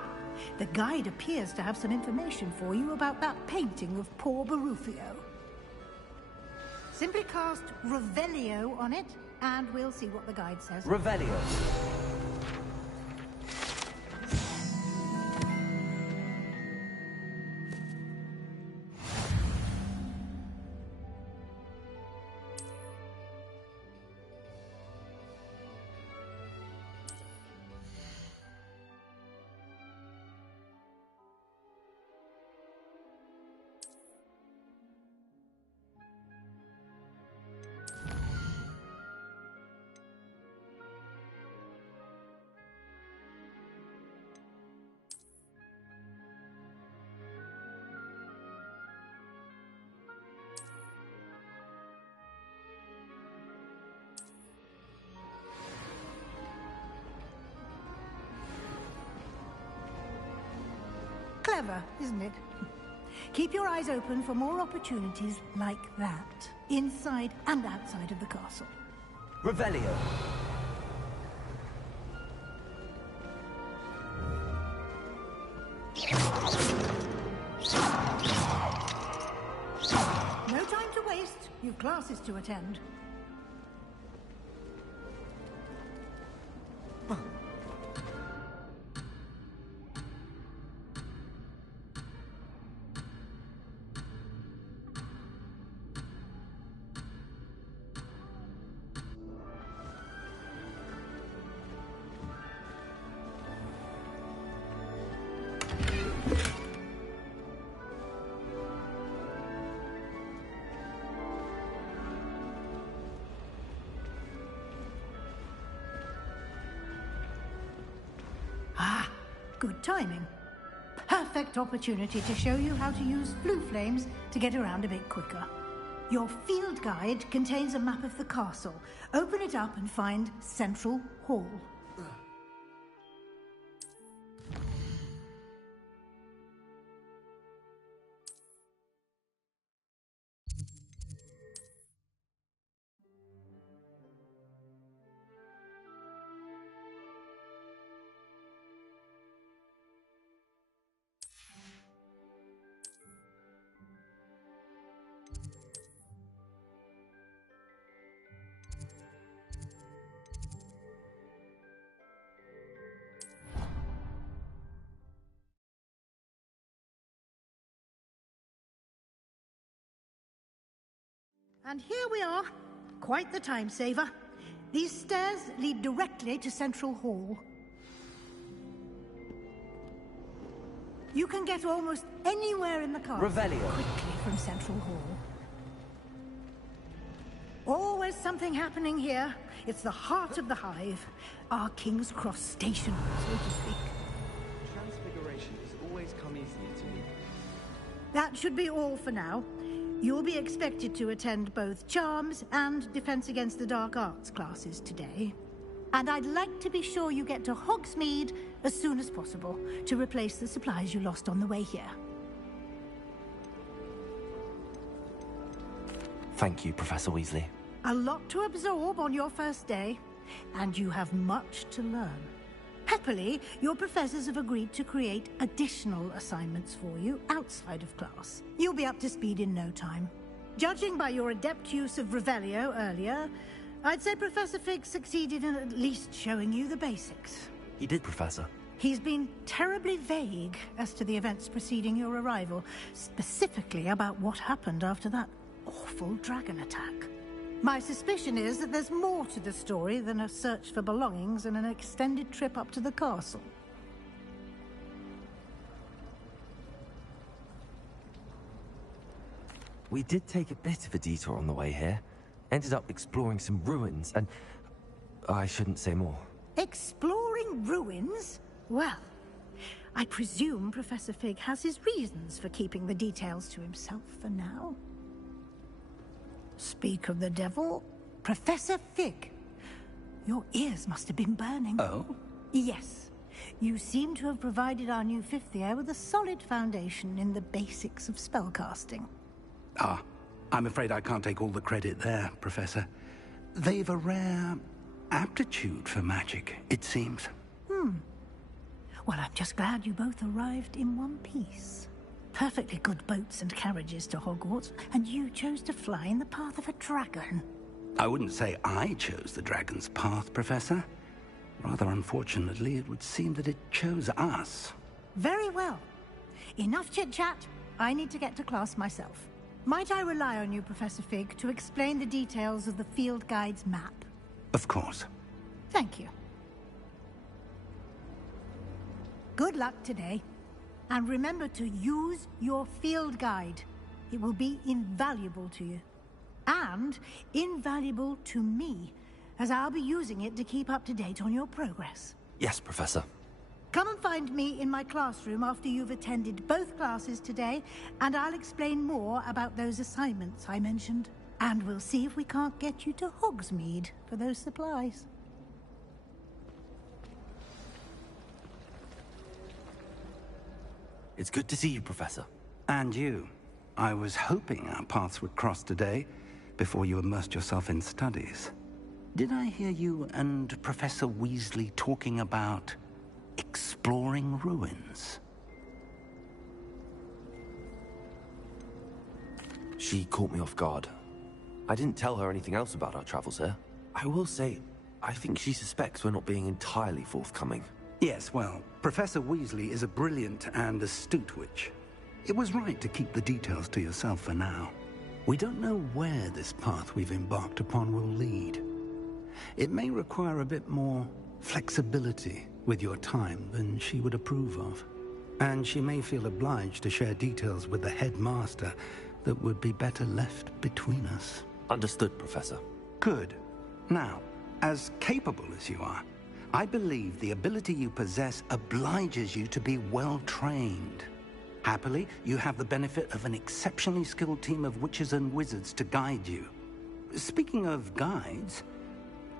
the guide appears to have some information for you about that painting of poor Barufio. Simply cast Revelio on it, and we'll see what the guide says. Revelio. Clever, isn't it? Keep your eyes open for more opportunities like that, inside and outside of the castle. Revelio. No time to waste. You've classes to attend. Good timing. Perfect opportunity to show you how to use flue flames to get around a bit quicker. Your field guide contains a map of the castle. Open it up and find Central Hall. And here we are. Quite the time saver. These stairs lead directly to Central Hall. You can get almost anywhere in the castle Revelio. quickly from Central Hall. Always something happening here. It's the heart of the Hive. Our King's Cross station, so to speak. Transfiguration has always come easier to me. That should be all for now. You'll be expected to attend both Charms and Defense Against the Dark Arts classes today. And I'd like to be sure you get to Hogsmeade as soon as possible to replace the supplies you lost on the way here. Thank you, Professor Weasley. A lot to absorb on your first day, and you have much to learn. Happily, your professors have agreed to create additional assignments for you outside of class. You'll be up to speed in no time. Judging by your adept use of Revelio earlier, I'd say Professor Fig succeeded in at least showing you the basics. He did, Professor. He's been terribly vague as to the events preceding your arrival, specifically about what happened after that awful dragon attack. My suspicion is that there's more to the story than a search for belongings and an extended trip up to the castle. We did take a bit of a detour on the way here. Ended up exploring some ruins, and I shouldn't say more. Exploring ruins? Well, I presume Professor Fig has his reasons for keeping the details to himself for now. Speak of the devil, Professor Fig. Your ears must have been burning. Oh? Yes. You seem to have provided our new fifth year with a solid foundation in the basics of spellcasting. Ah, I'm afraid I can't take all the credit there, Professor. They've a rare aptitude for magic, it seems. Well, I'm just glad you both arrived in one piece. Perfectly good boats and carriages to Hogwarts, and you chose to fly in the path of a dragon. I wouldn't say I chose the dragon's path, Professor. Rather unfortunately, it would seem that it chose us. Very well. Enough chit-chat. I need to get to class myself. Might I rely on you, Professor Fig, to explain the details of the field guide's map? Of course. Thank you. Good luck today. And remember to use your field guide. It will be invaluable to you. And invaluable to me, as I'll be using it to keep up to date on your progress. Yes, Professor. Come and find me in my classroom after you've attended both classes today, and I'll explain more about those assignments I mentioned. And we'll see if we can't get you to Hogsmeade for those supplies. It's good to see you, Professor. And you. I was hoping our paths would cross today, before you immersed yourself in studies. Did I hear you and Professor Weasley talking about exploring ruins? She caught me off guard. I didn't tell her anything else about our travels here. I will say, I think she suspects we're not being entirely forthcoming. Yes, well, Professor Weasley is a brilliant and astute witch. It was right to keep the details to yourself for now. We don't know where this path we've embarked upon will lead. It may require a bit more flexibility with your time than she would approve of. And she may feel obliged to share details with the headmaster that would be better left between us. Understood, Professor. Good. Now, as capable as you are, I believe the ability you possess obliges you to be well-trained. Happily, you have the benefit of an exceptionally skilled team of witches and wizards to guide you. Speaking of guides,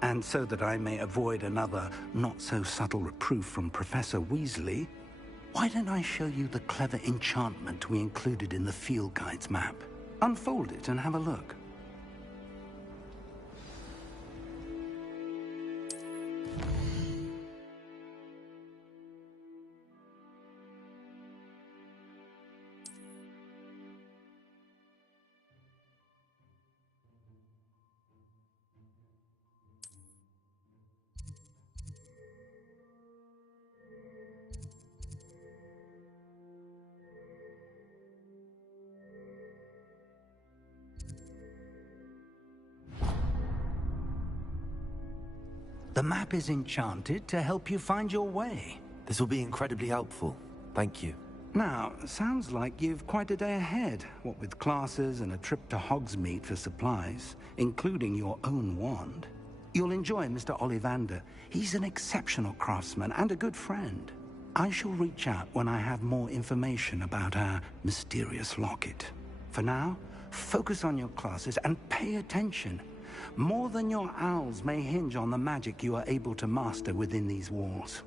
and so that I may avoid another not-so-subtle reproof from Professor Weasley, why don't I show you the clever enchantment we included in the field guide's map? Unfold it and have a look. The map is enchanted to help you find your way. This will be incredibly helpful. Thank you. Now, sounds like you've quite a day ahead, what with classes and a trip to Hogsmeade for supplies, including your own wand. You'll enjoy Mr. Ollivander. He's an exceptional craftsman and a good friend. I shall reach out when I have more information about our mysterious locket. For now, focus on your classes and pay attention. More than your owls may hinge on the magic you are able to master within these walls.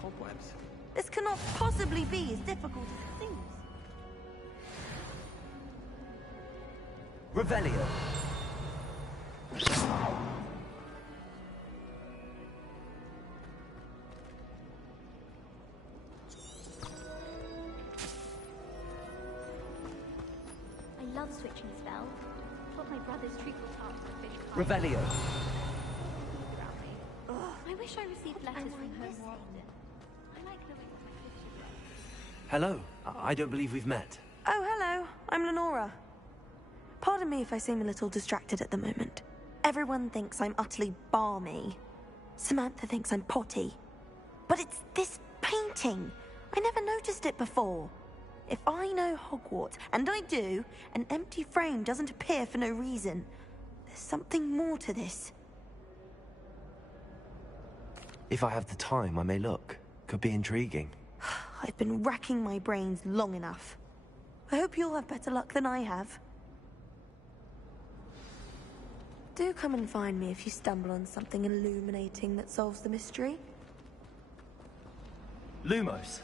Cobwebs. This cannot possibly be as difficult as it seems. Revelio. I love switching spells. Thought my brother's treacle tart was a fish pie. Revelio. I wish I received letters from her more often. I like knowing what my sister does. Hello. I don't believe we've met. Oh, hello. I'm Lenora. Pardon me if I seem a little distracted at the moment. Everyone thinks I'm utterly balmy. Samantha thinks I'm potty. But it's this painting. I never noticed it before. If I know Hogwarts, and I do, an empty frame doesn't appear for no reason. There's something more to this. If I have the time, I may look. Could be intriguing. I've been racking my brains long enough. I hope you'll have better luck than I have. Do come and find me if you stumble on something illuminating that solves the mystery. Lumos.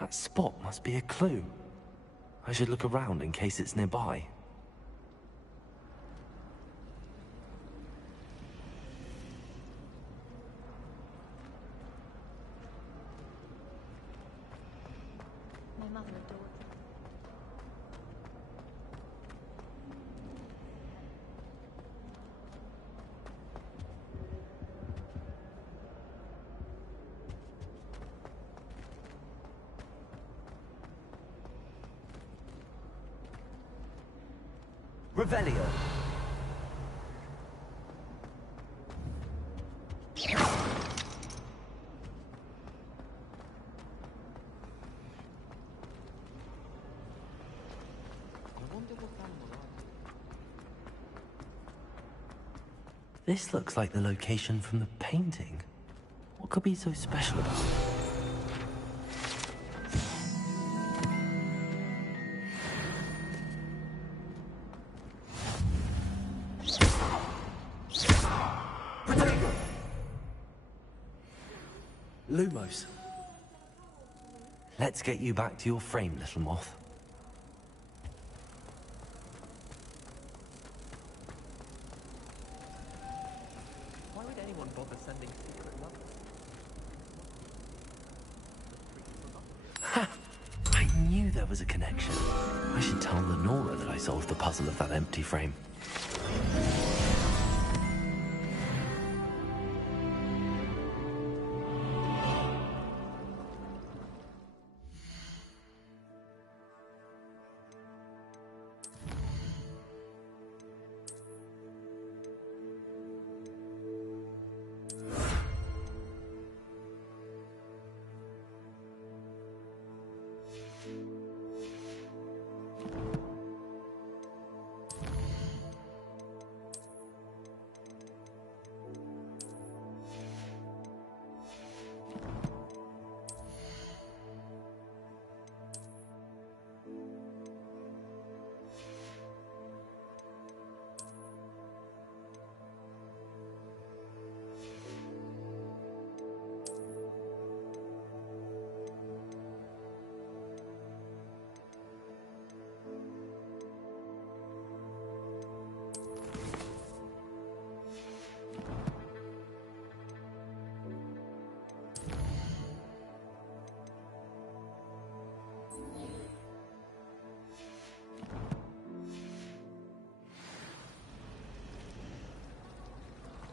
That spot must be a clue. I should look around in case it's nearby. My mother adored them. Revelio. This looks like the location from the painting. What could be so special about it? Lumos. Let's get you back to your frame, little moth. Why would anyone bother sending secret love? I knew there was a connection. I should tell Lenora that I solved the puzzle of that empty frame.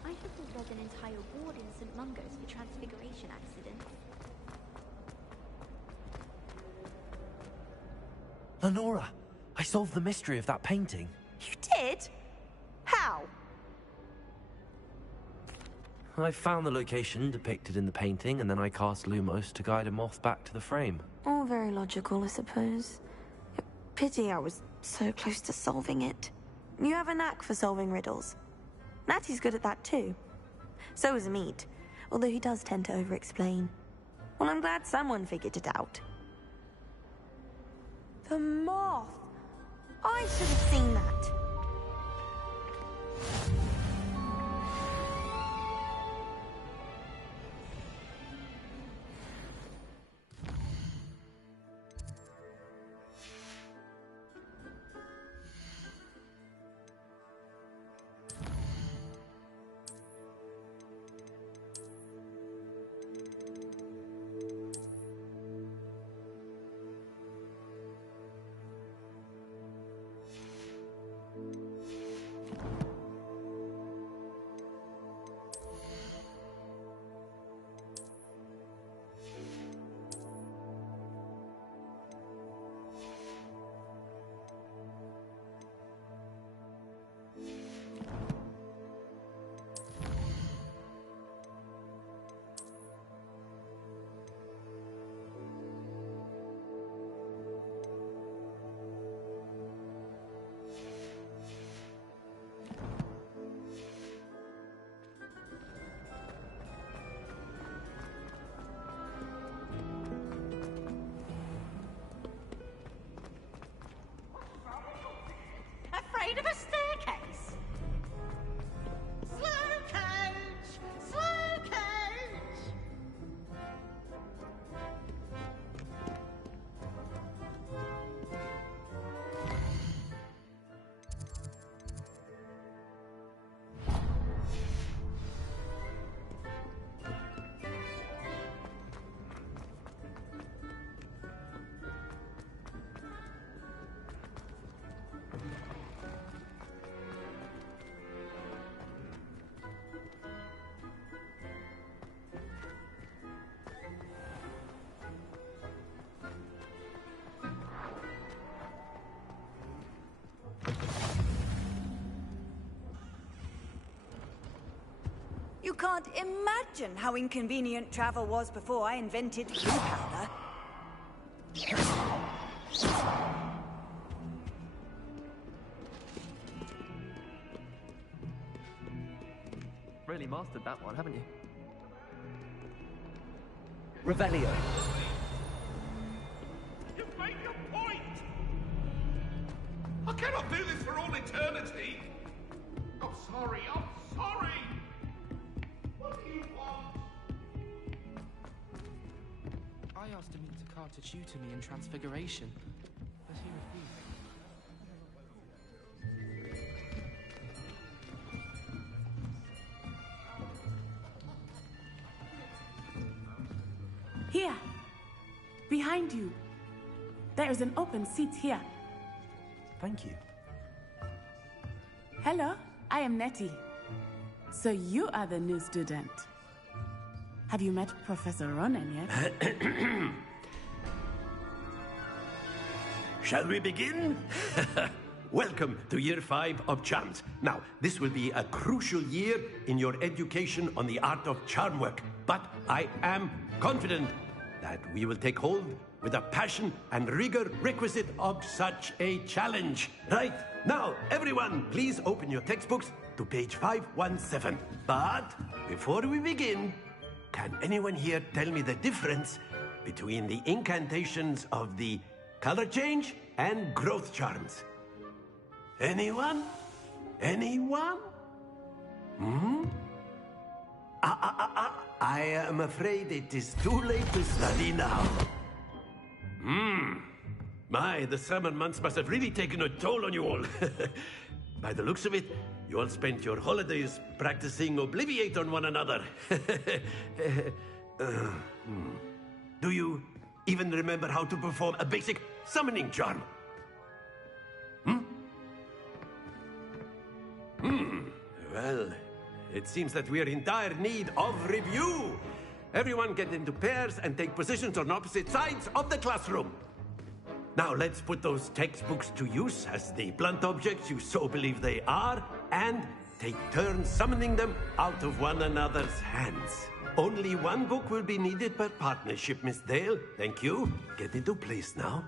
I thought there's an entire ward in St. Mungo's for transfiguration accidents. Lenora, I solved the mystery of that painting. You did? How? I found the location depicted in the painting, and then I cast Lumos to guide a moth back to the frame. All very logical, I suppose. Pity I was so close to solving it. You have a knack for solving riddles. Natty's good at that too. So is Amit, although he does tend to over-explain. Well, I'm glad someone figured it out. The moth! I should have seen that. Afraid of a staircase? Slow coach! Slow coach! You can't imagine how inconvenient travel was before I invented blue powder. that one, haven't you? Revelio. You make a point! I cannot do this for all eternity! I'm sorry, I'm sorry! What do you want? I asked Amita Kar to tutor me in Transfiguration, but he refused. Here, behind you. There is an open seat here. Thank you. Hello, I am Nettie. So you are the new student. Have you met Professor Ronan yet? Shall we begin? Welcome to Year 5 of Charms. Now, this will be a crucial year in your education on the art of charm work, but I am confident that we will take hold with the passion and rigor requisite of such a challenge. Right, now, everyone, please open your textbooks to page 517. But before we begin, can anyone here tell me the difference between the incantations of the color change and growth charms? Anyone? Anyone? I am afraid it is too late to study now. My, the summer months must have really taken a toll on you all. By the looks of it, you all spent your holidays practicing Obliviate on one another. Do you even remember how to perform a basic summoning charm? Well, it seems that we are in dire need of review. Everyone get into pairs and take positions on opposite sides of the classroom. Now let's put those textbooks to use as the blunt objects you so believe they are, and take turns summoning them out of one another's hands. Only one book will be needed per partnership, Miss Dale. Thank you. Get into place now.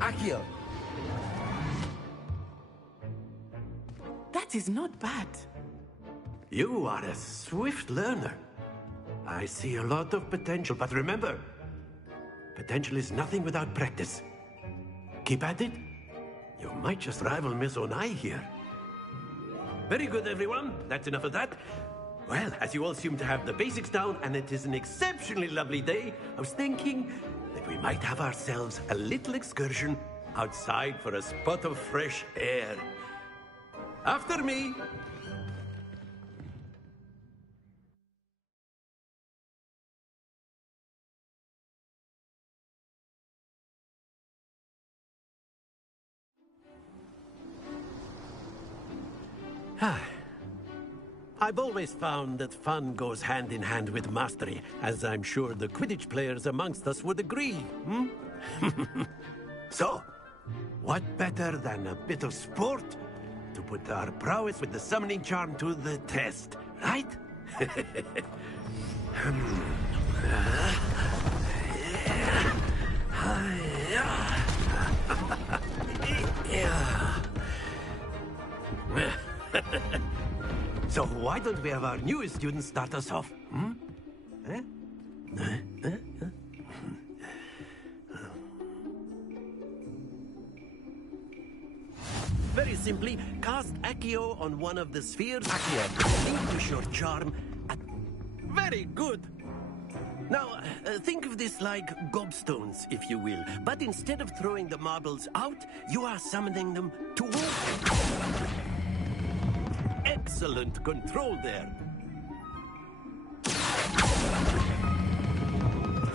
Accio. That is not bad. You are a swift learner. I see a lot of potential, but remember, potential is nothing without practice. Keep at it. You might just rival Miss Onai here. Very good, everyone. That's enough of that. Well, as you all seem to have the basics down, and it is an exceptionally lovely day, I was thinking that we might have ourselves a little excursion outside for a spot of fresh air. After me. I've always found that fun goes hand in hand with mastery, as I'm sure the Quidditch players amongst us would agree. So, what better than a bit of sport to put our prowess with the summoning charm to the test, right? So why don't we have our newest student start us off? Very simply, cast Accio on one of the spheres. Accio. Extinguish your charm. Very good. Now, think of this like gobstones, if you will. But instead of throwing the marbles out, you are summoning them toward you. Excellent control there.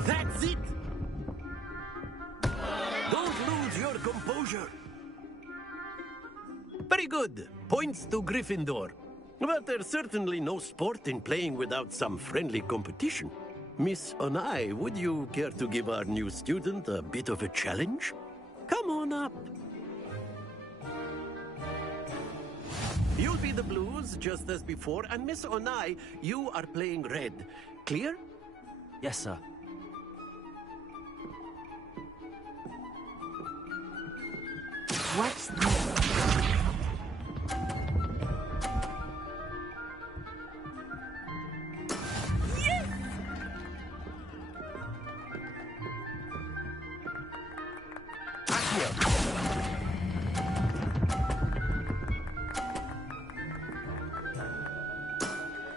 That's it! Don't lose your composure. Very good. Points to Gryffindor. But there's certainly no sport in playing without some friendly competition. Miss Onai, would you care to give our new student a bit of a challenge? Come on up. You'll be the blues, just as before, and Miss Onai, you are playing red. Clear? Yes, sir. What's this?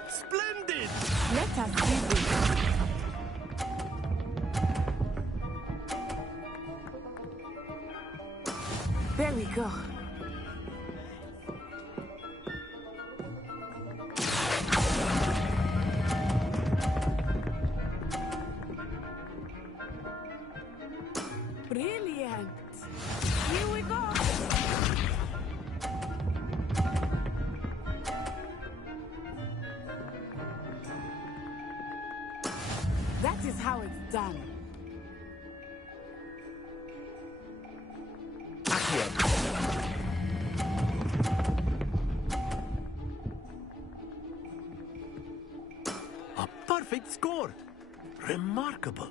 Splendid! Let us see this. There we go. Brilliant. Here we go. That is how it's done. A perfect score. Remarkable.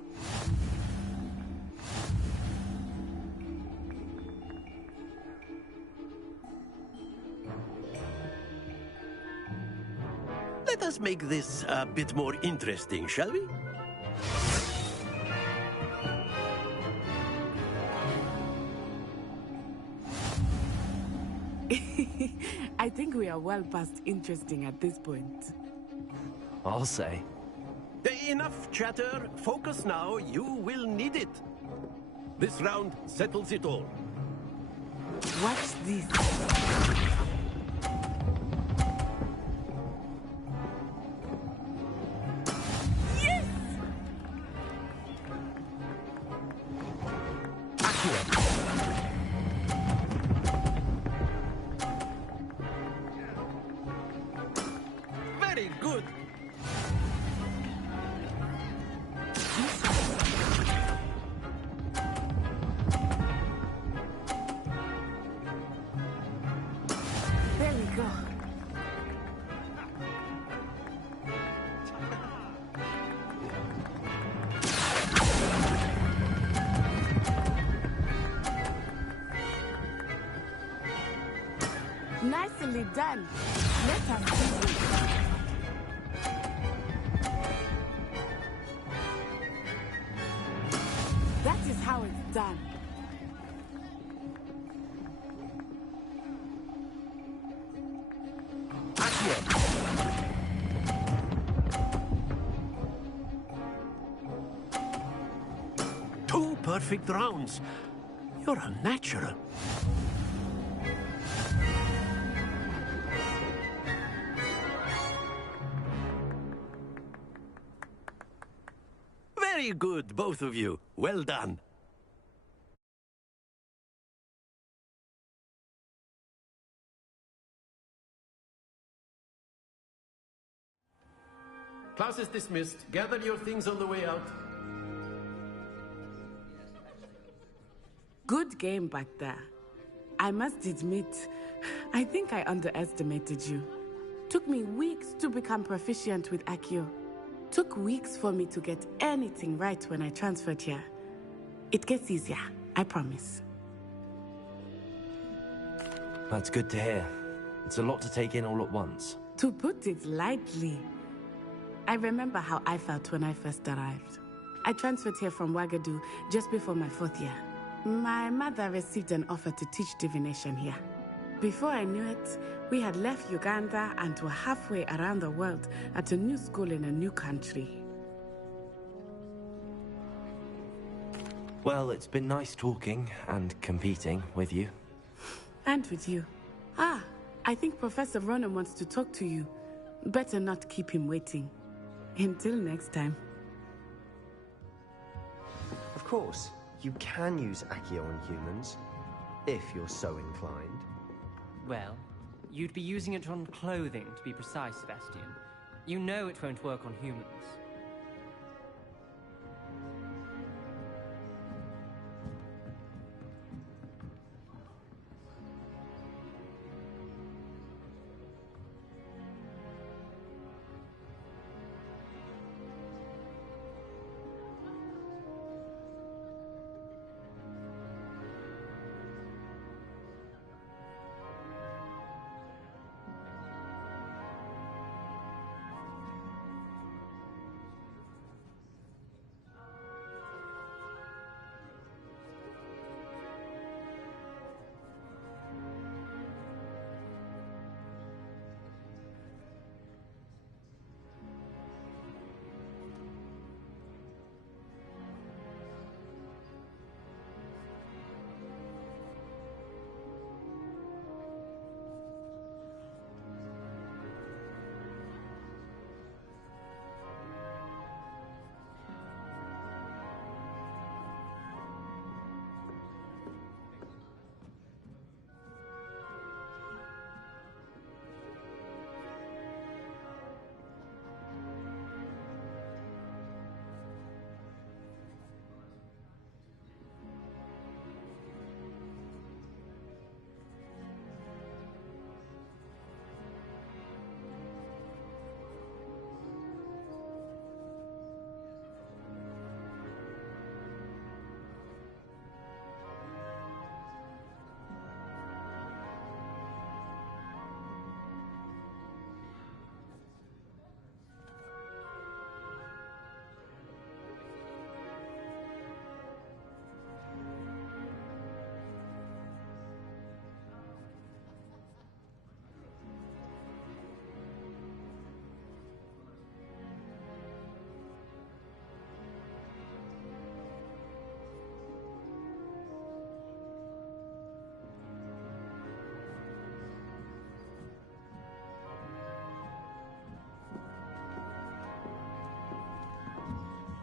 Let us make this a bit more interesting, shall we? I think we are well past interesting at this point. I'll say. Enough chatter. Focus now. You will need it. This round settles it all. Watch this. Very good. There we go. Nicely done. Let us do this. That is how it's done. Two perfect rounds. You're a natural. Very good, both of you. Well done. Class is dismissed. Gather your things on the way out. Good game back there. I must admit, I think I underestimated you. Took me weeks to become proficient with Accio. Took weeks for me to get anything right when I transferred here. It gets easier, I promise. That's good to hear. It's a lot to take in all at once. To put it lightly, I remember how I felt when I first arrived. I transferred here from Wagadu just before my 4th year. My mother received an offer to teach divination here. Before I knew it, we had left Uganda and were halfway around the world at a new school in a new country. Well, it's been nice talking and competing with you. And with you. Ah, I think Professor Ronan wants to talk to you. Better not keep him waiting. Until next time. Of course, you can use Accio on humans, if you're so inclined. Well, you'd be using it on clothing, to be precise, Sebastian. You know it won't work on humans.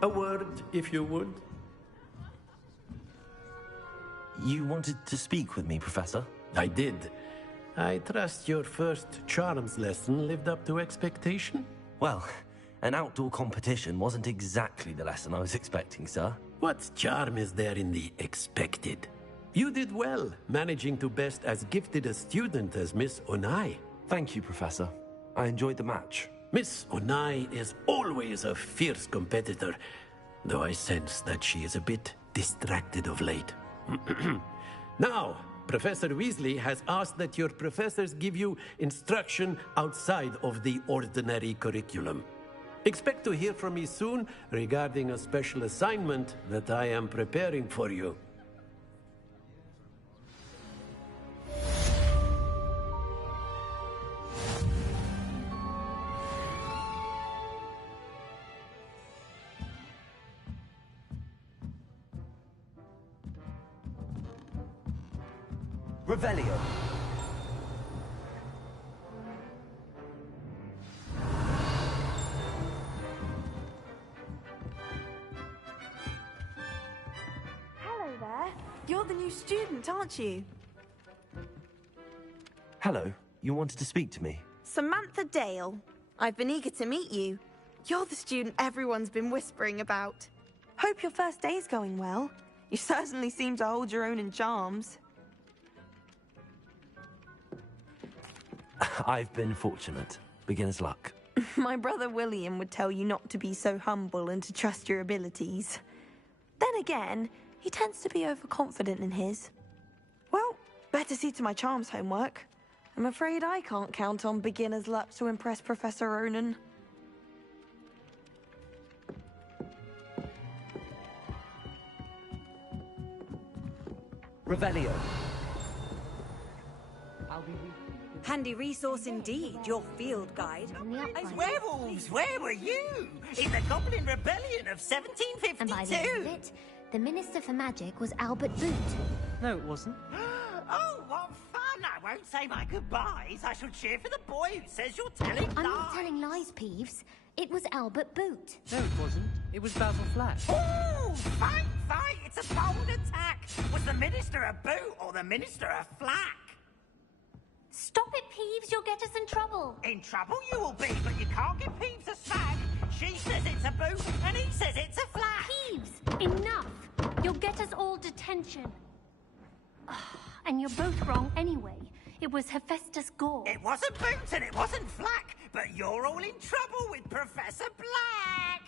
A word, if you would. You wanted to speak with me, Professor? I did. I trust your first charms lesson lived up to expectation? Well, an outdoor competition wasn't exactly the lesson I was expecting, sir. What charm is there in the expected? You did well, managing to best as gifted a student as Miss Onai. Thank you, Professor. I enjoyed the match. Miss Onai is always a fierce competitor, though I sense that she is a bit distracted of late. Now, Professor Weasley has asked that your professors give you instruction outside of the ordinary curriculum. Expect to hear from me soon regarding a special assignment that I am preparing for you. Revelio. Hello there. You're the new student, aren't you? Hello. You wanted to speak to me? Samantha Dale. I've been eager to meet you. You're the student everyone's been whispering about. Hope your first day's going well. You certainly seem to hold your own in charms. I've been fortunate. Beginner's luck. My brother William would tell you not to be so humble and to trust your abilities. Then again, he tends to be overconfident in his. Well, better see to my charms homework. I'm afraid I can't count on beginner's luck to impress Professor Ronan. Revelio. Handy resource indeed, your field guide. As werewolves, where were you? In the Goblin Rebellion of 1752. And by the end of it, the Minister for Magic was Albert Boot. No, it wasn't. Oh, what fun! I won't say my goodbyes. I shall cheer for the boy who says you're telling I'm lies. not telling lies, Peeves. It was Albert Boot. No, it wasn't. It was Basil Flack. Oh, fight! It's a bold attack. Was the Minister a boot or the Minister a flack? Stop it, Peeves. You'll get us in trouble. In trouble you will be, but you can't give Peeves a snag. She says it's a boot, and he says it's a flack. Peeves, enough. You'll get us all detention. And you're both wrong anyway. It was Hephaestus Gore. It wasn't boot and it wasn't flack, but you're all in trouble with Professor Black.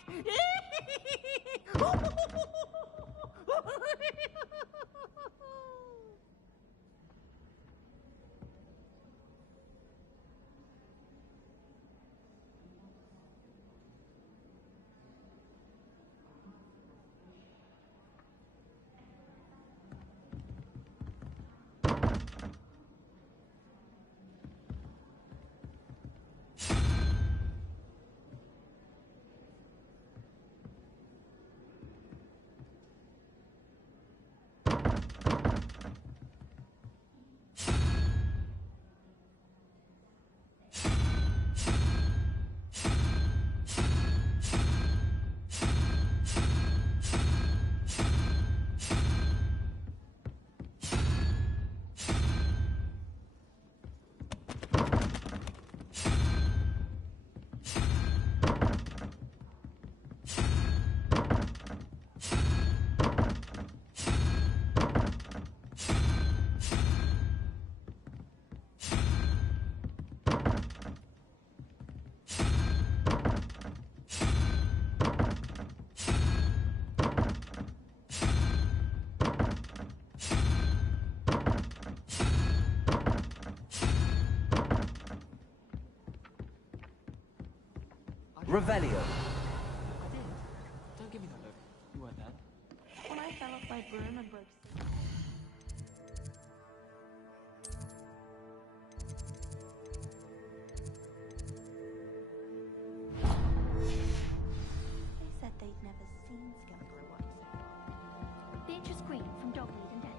Revelio. I did. Don't give me that look. You weren't there. When I fell off my broom and broke... They said they'd never seen Scarecrow once. Beatrice Green from Dogweed and Delia.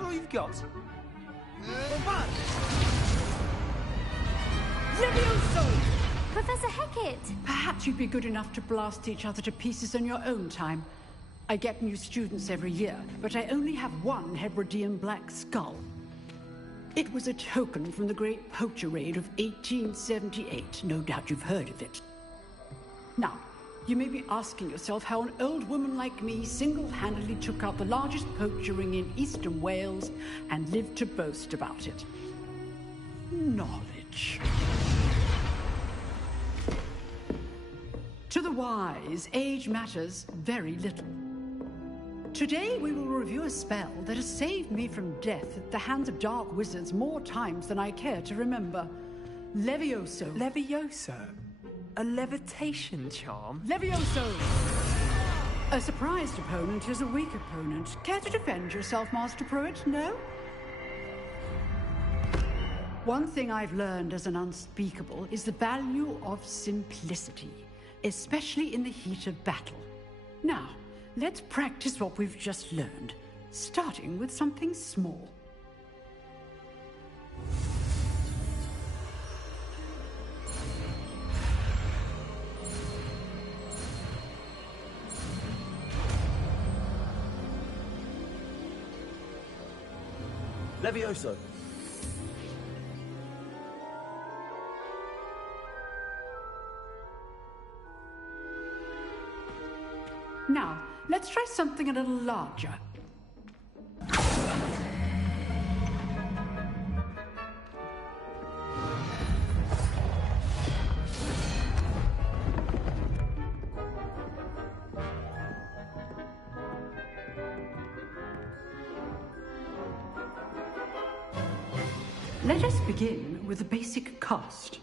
that all you've got? Levioso! Professor Hecat! Perhaps you'd be good enough to blast each other to pieces in your own time. I get new students every year, but I only have one Hebridean black skull. It was a token from the Great Poacher Raid of 1878. No doubt you've heard of it. Now, you may be asking yourself how an old woman like me single-handedly took out the largest poacher ring in eastern Wales and lived to boast about it. Knowledge. To the wise, age matters very little. Today we will review a spell that has saved me from death at the hands of dark wizards more times than I care to remember. Levioso. Levioso? A levitation charm? Levioso! A surprised opponent is a weak opponent. Care to defend yourself, Master Pruitt? No? One thing I've learned as an unspeakable is the value of simplicity, especially in the heat of battle. Now, let's practice what we've just learned, starting with something small. Levioso. Now, let's try something a little larger. Let us begin with the basic cast.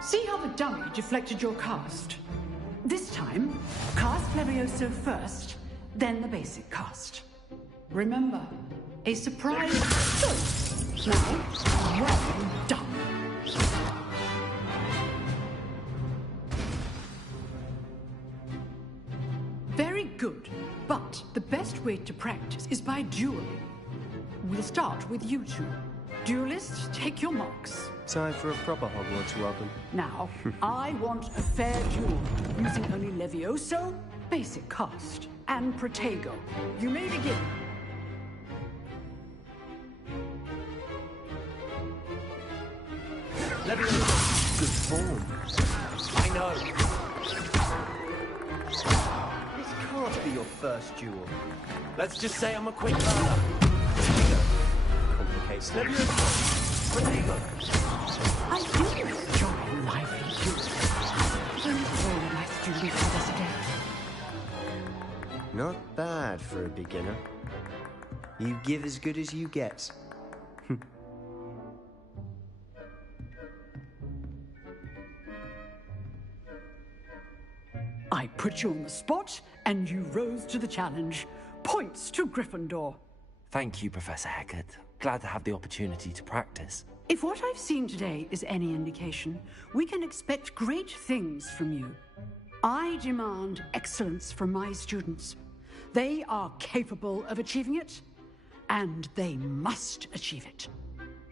See how the dummy deflected your cast? This time, cast Levioso first, then the basic cast. Remember, a surprise choice. Now, well done. Very good, but the best way to practice is by dueling. We'll start with you two. Duelists, take your marks. Time for a proper Hogwarts welcome. Now, I want a fair duel, using only Levioso, basic cast, and Protego. You may begin. Levioso. Good form. I know. This can't be your first duel. Let's just say I'm a quick learner. Complicates things. I do enjoy lively duels. Only all of my students to this day. Not bad for a beginner. You give as good as you get. I put you on the spot, and you rose to the challenge. Points to Gryffindor. Thank you, Professor Hecat. Glad to have the opportunity to practice. If what I've seen today is any indication, we can expect great things from you. I demand excellence from my students. They are capable of achieving it, and they must achieve it.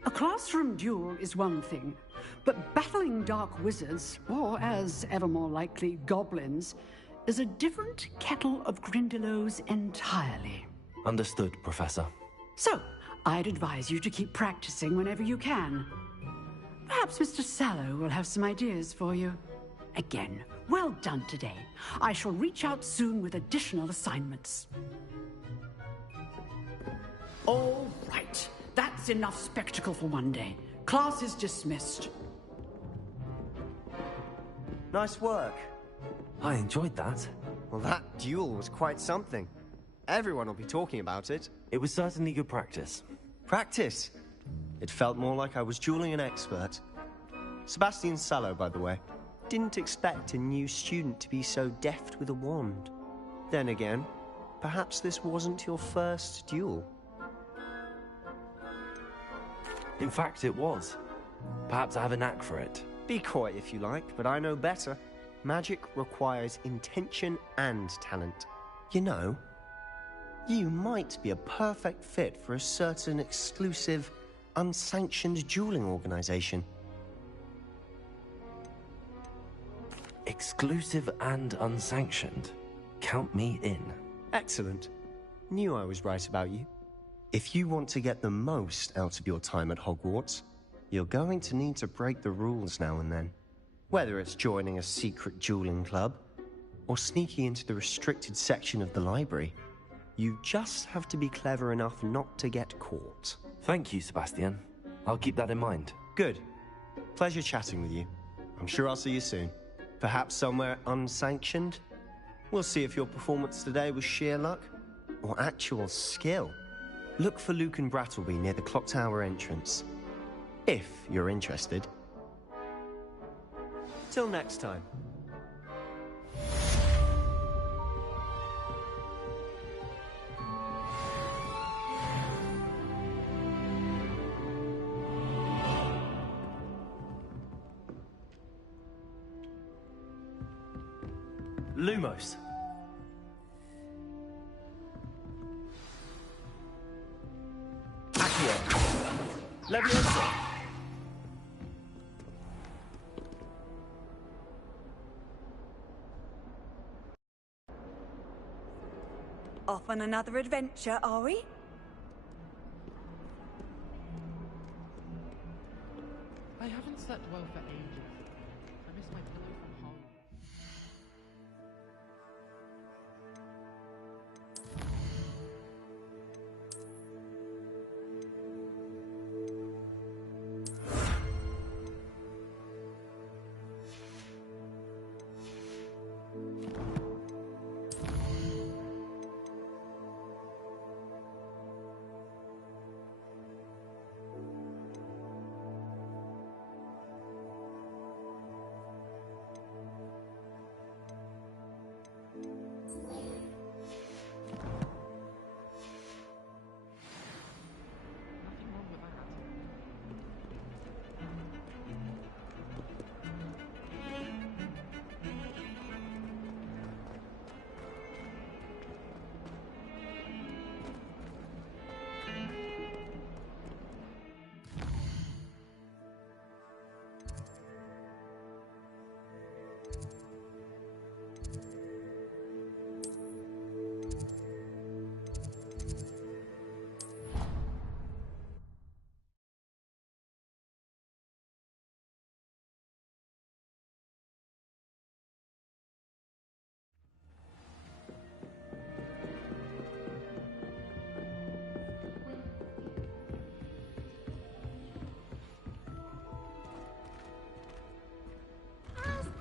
A classroom duel is one thing, but battling dark wizards, or as ever more likely, goblins, is a different kettle of Grindylows entirely. Understood, Professor. So, I'd advise you to keep practicing whenever you can. Perhaps Mr. Sallow will have some ideas for you. Again, well done today. I shall reach out soon with additional assignments. All right. That's enough spectacle for one day. Class is dismissed. Nice work. I enjoyed that. Well, that duel was quite something. Everyone will be talking about it. It was certainly good practice. Practice? It felt more like I was dueling an expert. Sebastian Sallow, by the way. Didn't expect a new student to be so deft with a wand. Then again, perhaps this wasn't your first duel. In fact, it was. Perhaps I have a knack for it. Be coy if you like, but I know better. Magic requires intention and talent. You know, you might be a perfect fit for a certain exclusive, unsanctioned dueling organization. Exclusive and unsanctioned. Count me in. Excellent. Knew I was right about you. If you want to get the most out of your time at Hogwarts, you're going to need to break the rules now and then. Whether it's joining a secret dueling club, or sneaking into the restricted section of the library, you just have to be clever enough not to get caught. Thank you, Sebastian. I'll keep that in mind. Good. Pleasure chatting with you. I'm sure I'll see you soon. Perhaps somewhere unsanctioned? We'll see if your performance today was sheer luck, or actual skill. Look for Lucan Brattleby near the Clock Tower entrance. If you're interested. Till next time. Lumos. Accio. Leviosa. Off on another adventure, are we? I haven't slept well for ages. I miss my pillow from home.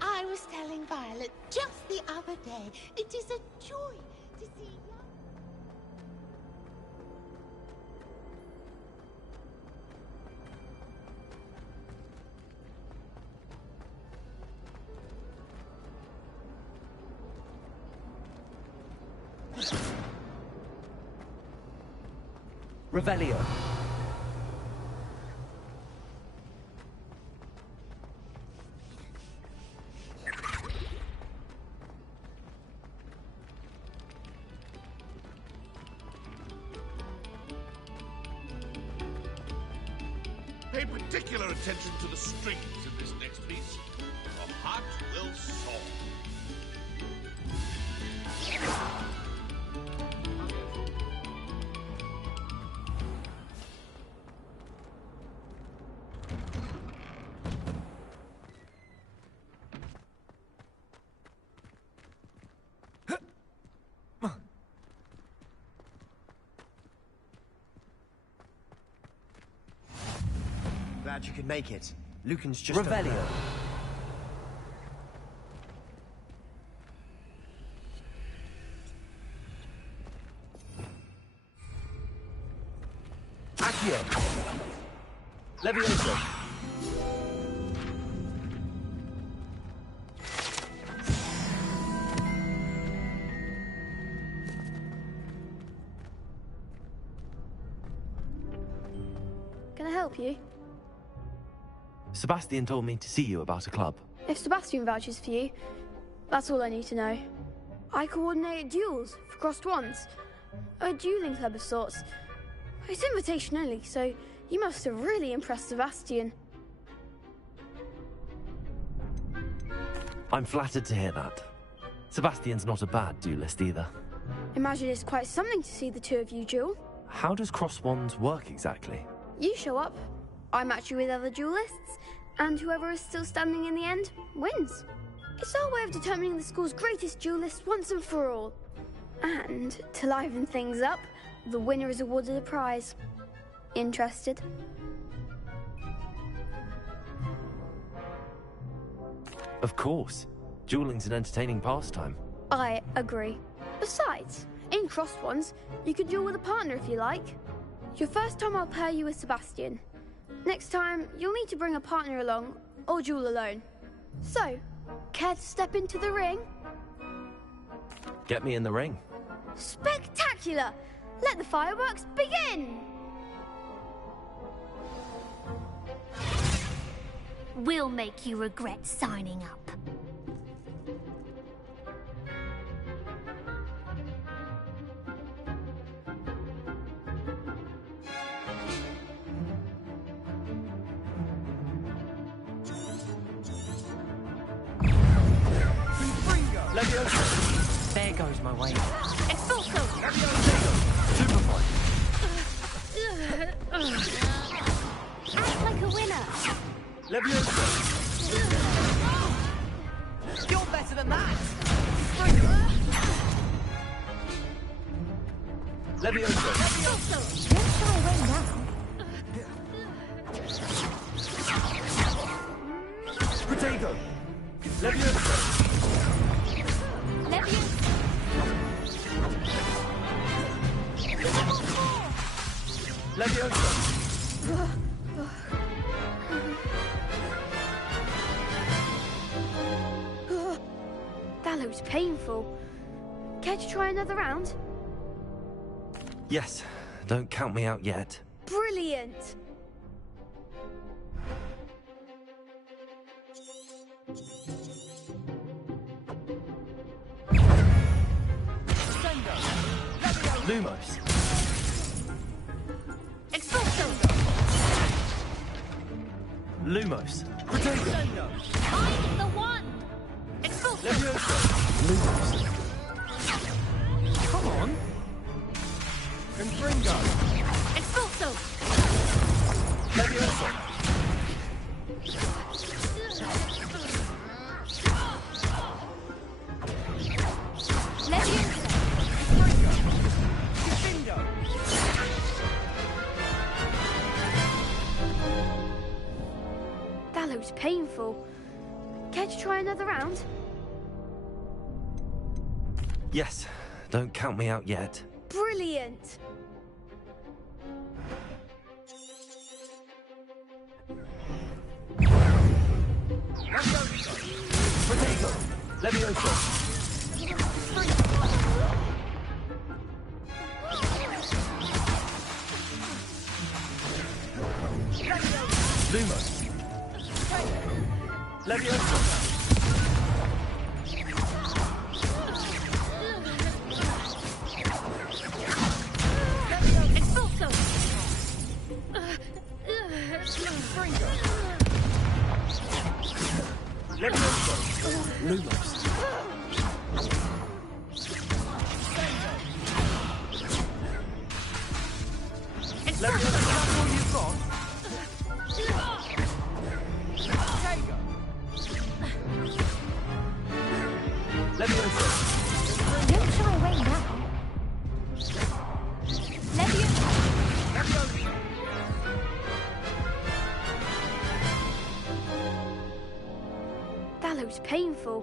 I was telling Violet just the other day, it is a joy to see young... Revelio. Pay particular attention to the strings in this next piece. The heart will soar. Glad you could make it. Lucan's just... Revelio. Accio. Leviosa. help you? Sebastian told me to see you about a club. If Sebastian vouches for you, that's all I need to know. I coordinate duels for crossed wands. A dueling club of sorts. It's invitation only, so you must have really impressed Sebastian. I'm flattered to hear that. Sebastian's not a bad duelist either. Imagine it's quite something to see the two of you duel. How does cross wands work exactly? You show up, I match you with other duelists, and whoever is still standing in the end wins. It's our way of determining the school's greatest duelist once and for all. And to liven things up, the winner is awarded a prize. Interested? Of course. Dueling's an entertaining pastime. I agree. Besides, in crossed ones, you can duel with a partner if you like. Your first time I'll pair you with Sebastian. Next time, you'll need to bring a partner along, or duel alone. So, care to step into the ring? Get me in the ring. Spectacular! Let the fireworks begin! We'll make you regret signing up. There goes my way. Expulso! Superboy! Act like a winner! You're better than that! Expulso! Don't shy away now. Protego! That looks painful. Care to try another round? Yes, don't count me out yet. Brilliant! Lumos! Expulso! Lumos! I'm the one! Expulso! Lumos! Come on! Confringo! Expulso! Levioso! That looks painful. Care to try another round? Yes, don't count me out yet. Brilliant! Protego! Levioso! Lumos! Levioso! Expulso! Levioso! Lumos! Levioso! That's all you've got? Levioso! Don't shy away now. That looks painful.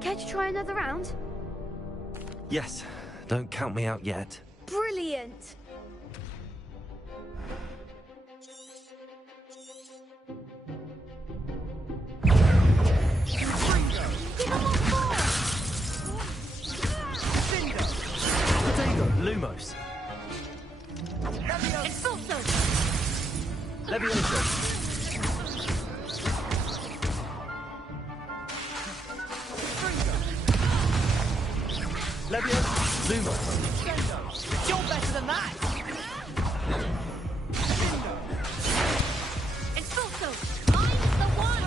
Care to try another round? Yes, don't count me out yet. Brilliant! Protego! Lumos! Expulso! Levioso. Levioso. Lumos. You're better than that! Expulso! I'm the one!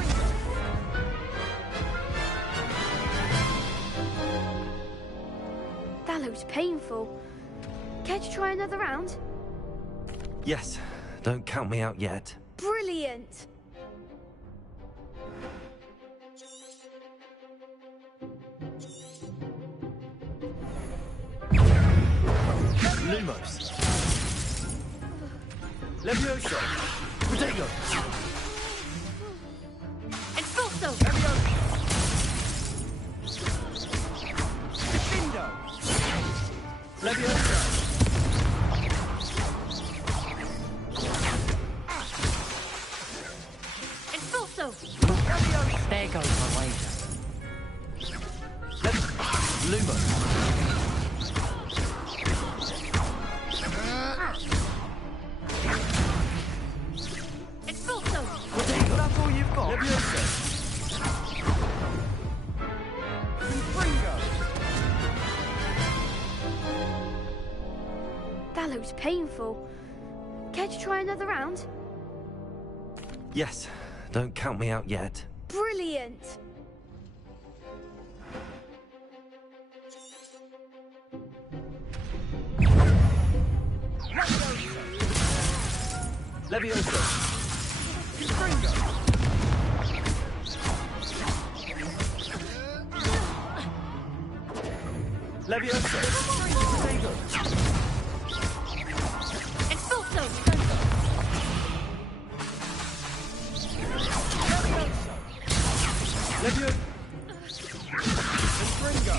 That looks painful. Care to try another round? Yes. Don't count me out yet. Brilliant! Lumos. Levioso. Protego. Expulso! Defendo! Levioso. Expulso! There goes my wager. Lumos. Expulso! That's all you've got? Levioso. Confringo! That looks painful. Care to try another round? Yes. Don't count me out yet. Brilliant! Levioso. Confringo! Levioso. Protego. Expulso! Levioso. Confringo!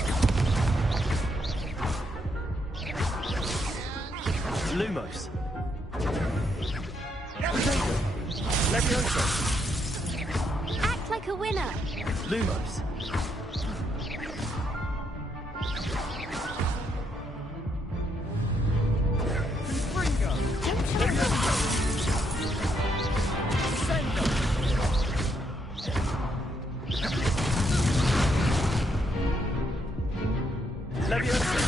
Lumos. Protego. Levioso. Act like a winner! Lumos. Confringo! Sendo! Levioso.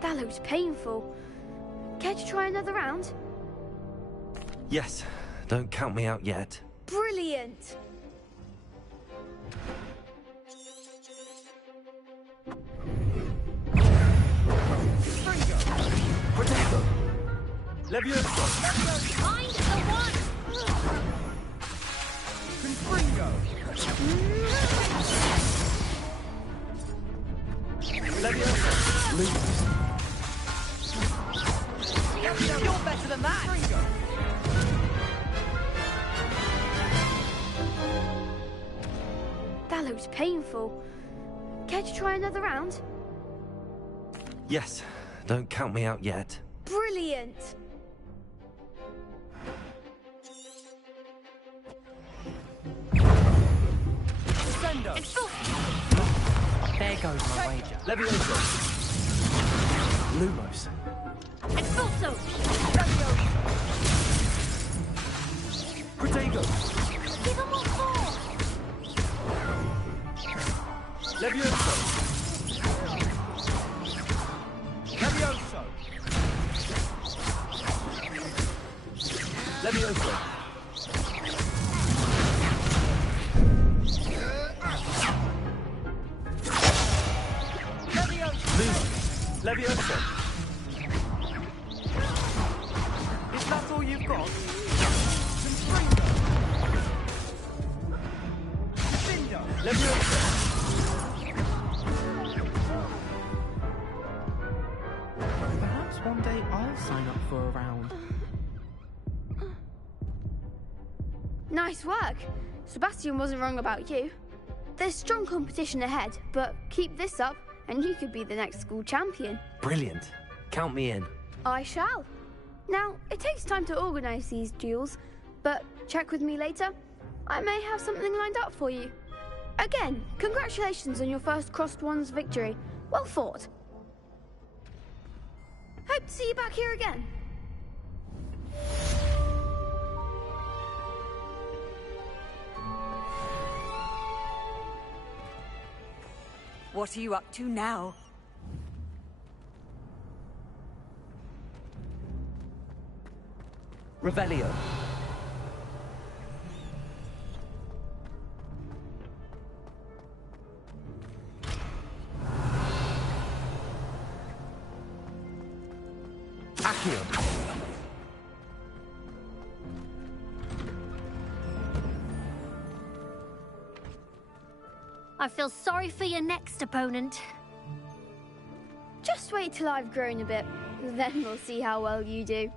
That looks painful. Care to try another round? Yes. Don't count me out yet. Brilliant! Confringo! Protego. Levioso. I'm the one! Confringo! Levioso. Lumos. You're better than that! Confringo! That looks painful. Care to try another round? Yes. Don't count me out yet. Brilliant! Sendo! There goes my wager. Levioso. Lumos. Expulso! Protego. Give him more force! Levioso. Levioso! Levioso. Lumos. Levioso. Is that all you've got? Confringo! Defendo! Levioso. Perhaps one day I'll sign up for a round. Nice work. Sebastian wasn't wrong about you. There's strong competition ahead, but keep this up and you could be the next school champion. Brilliant. Count me in. I shall. Now, it takes time to organise these duels, but check with me later. I may have something lined up for you. Again, congratulations on your first Crossed Ones victory. Well fought. Hope to see you back here again. What are you up to now? Revelio. Accio. I feel sorry for your next opponent. Just wait till I've grown a bit, then we'll see how well you do.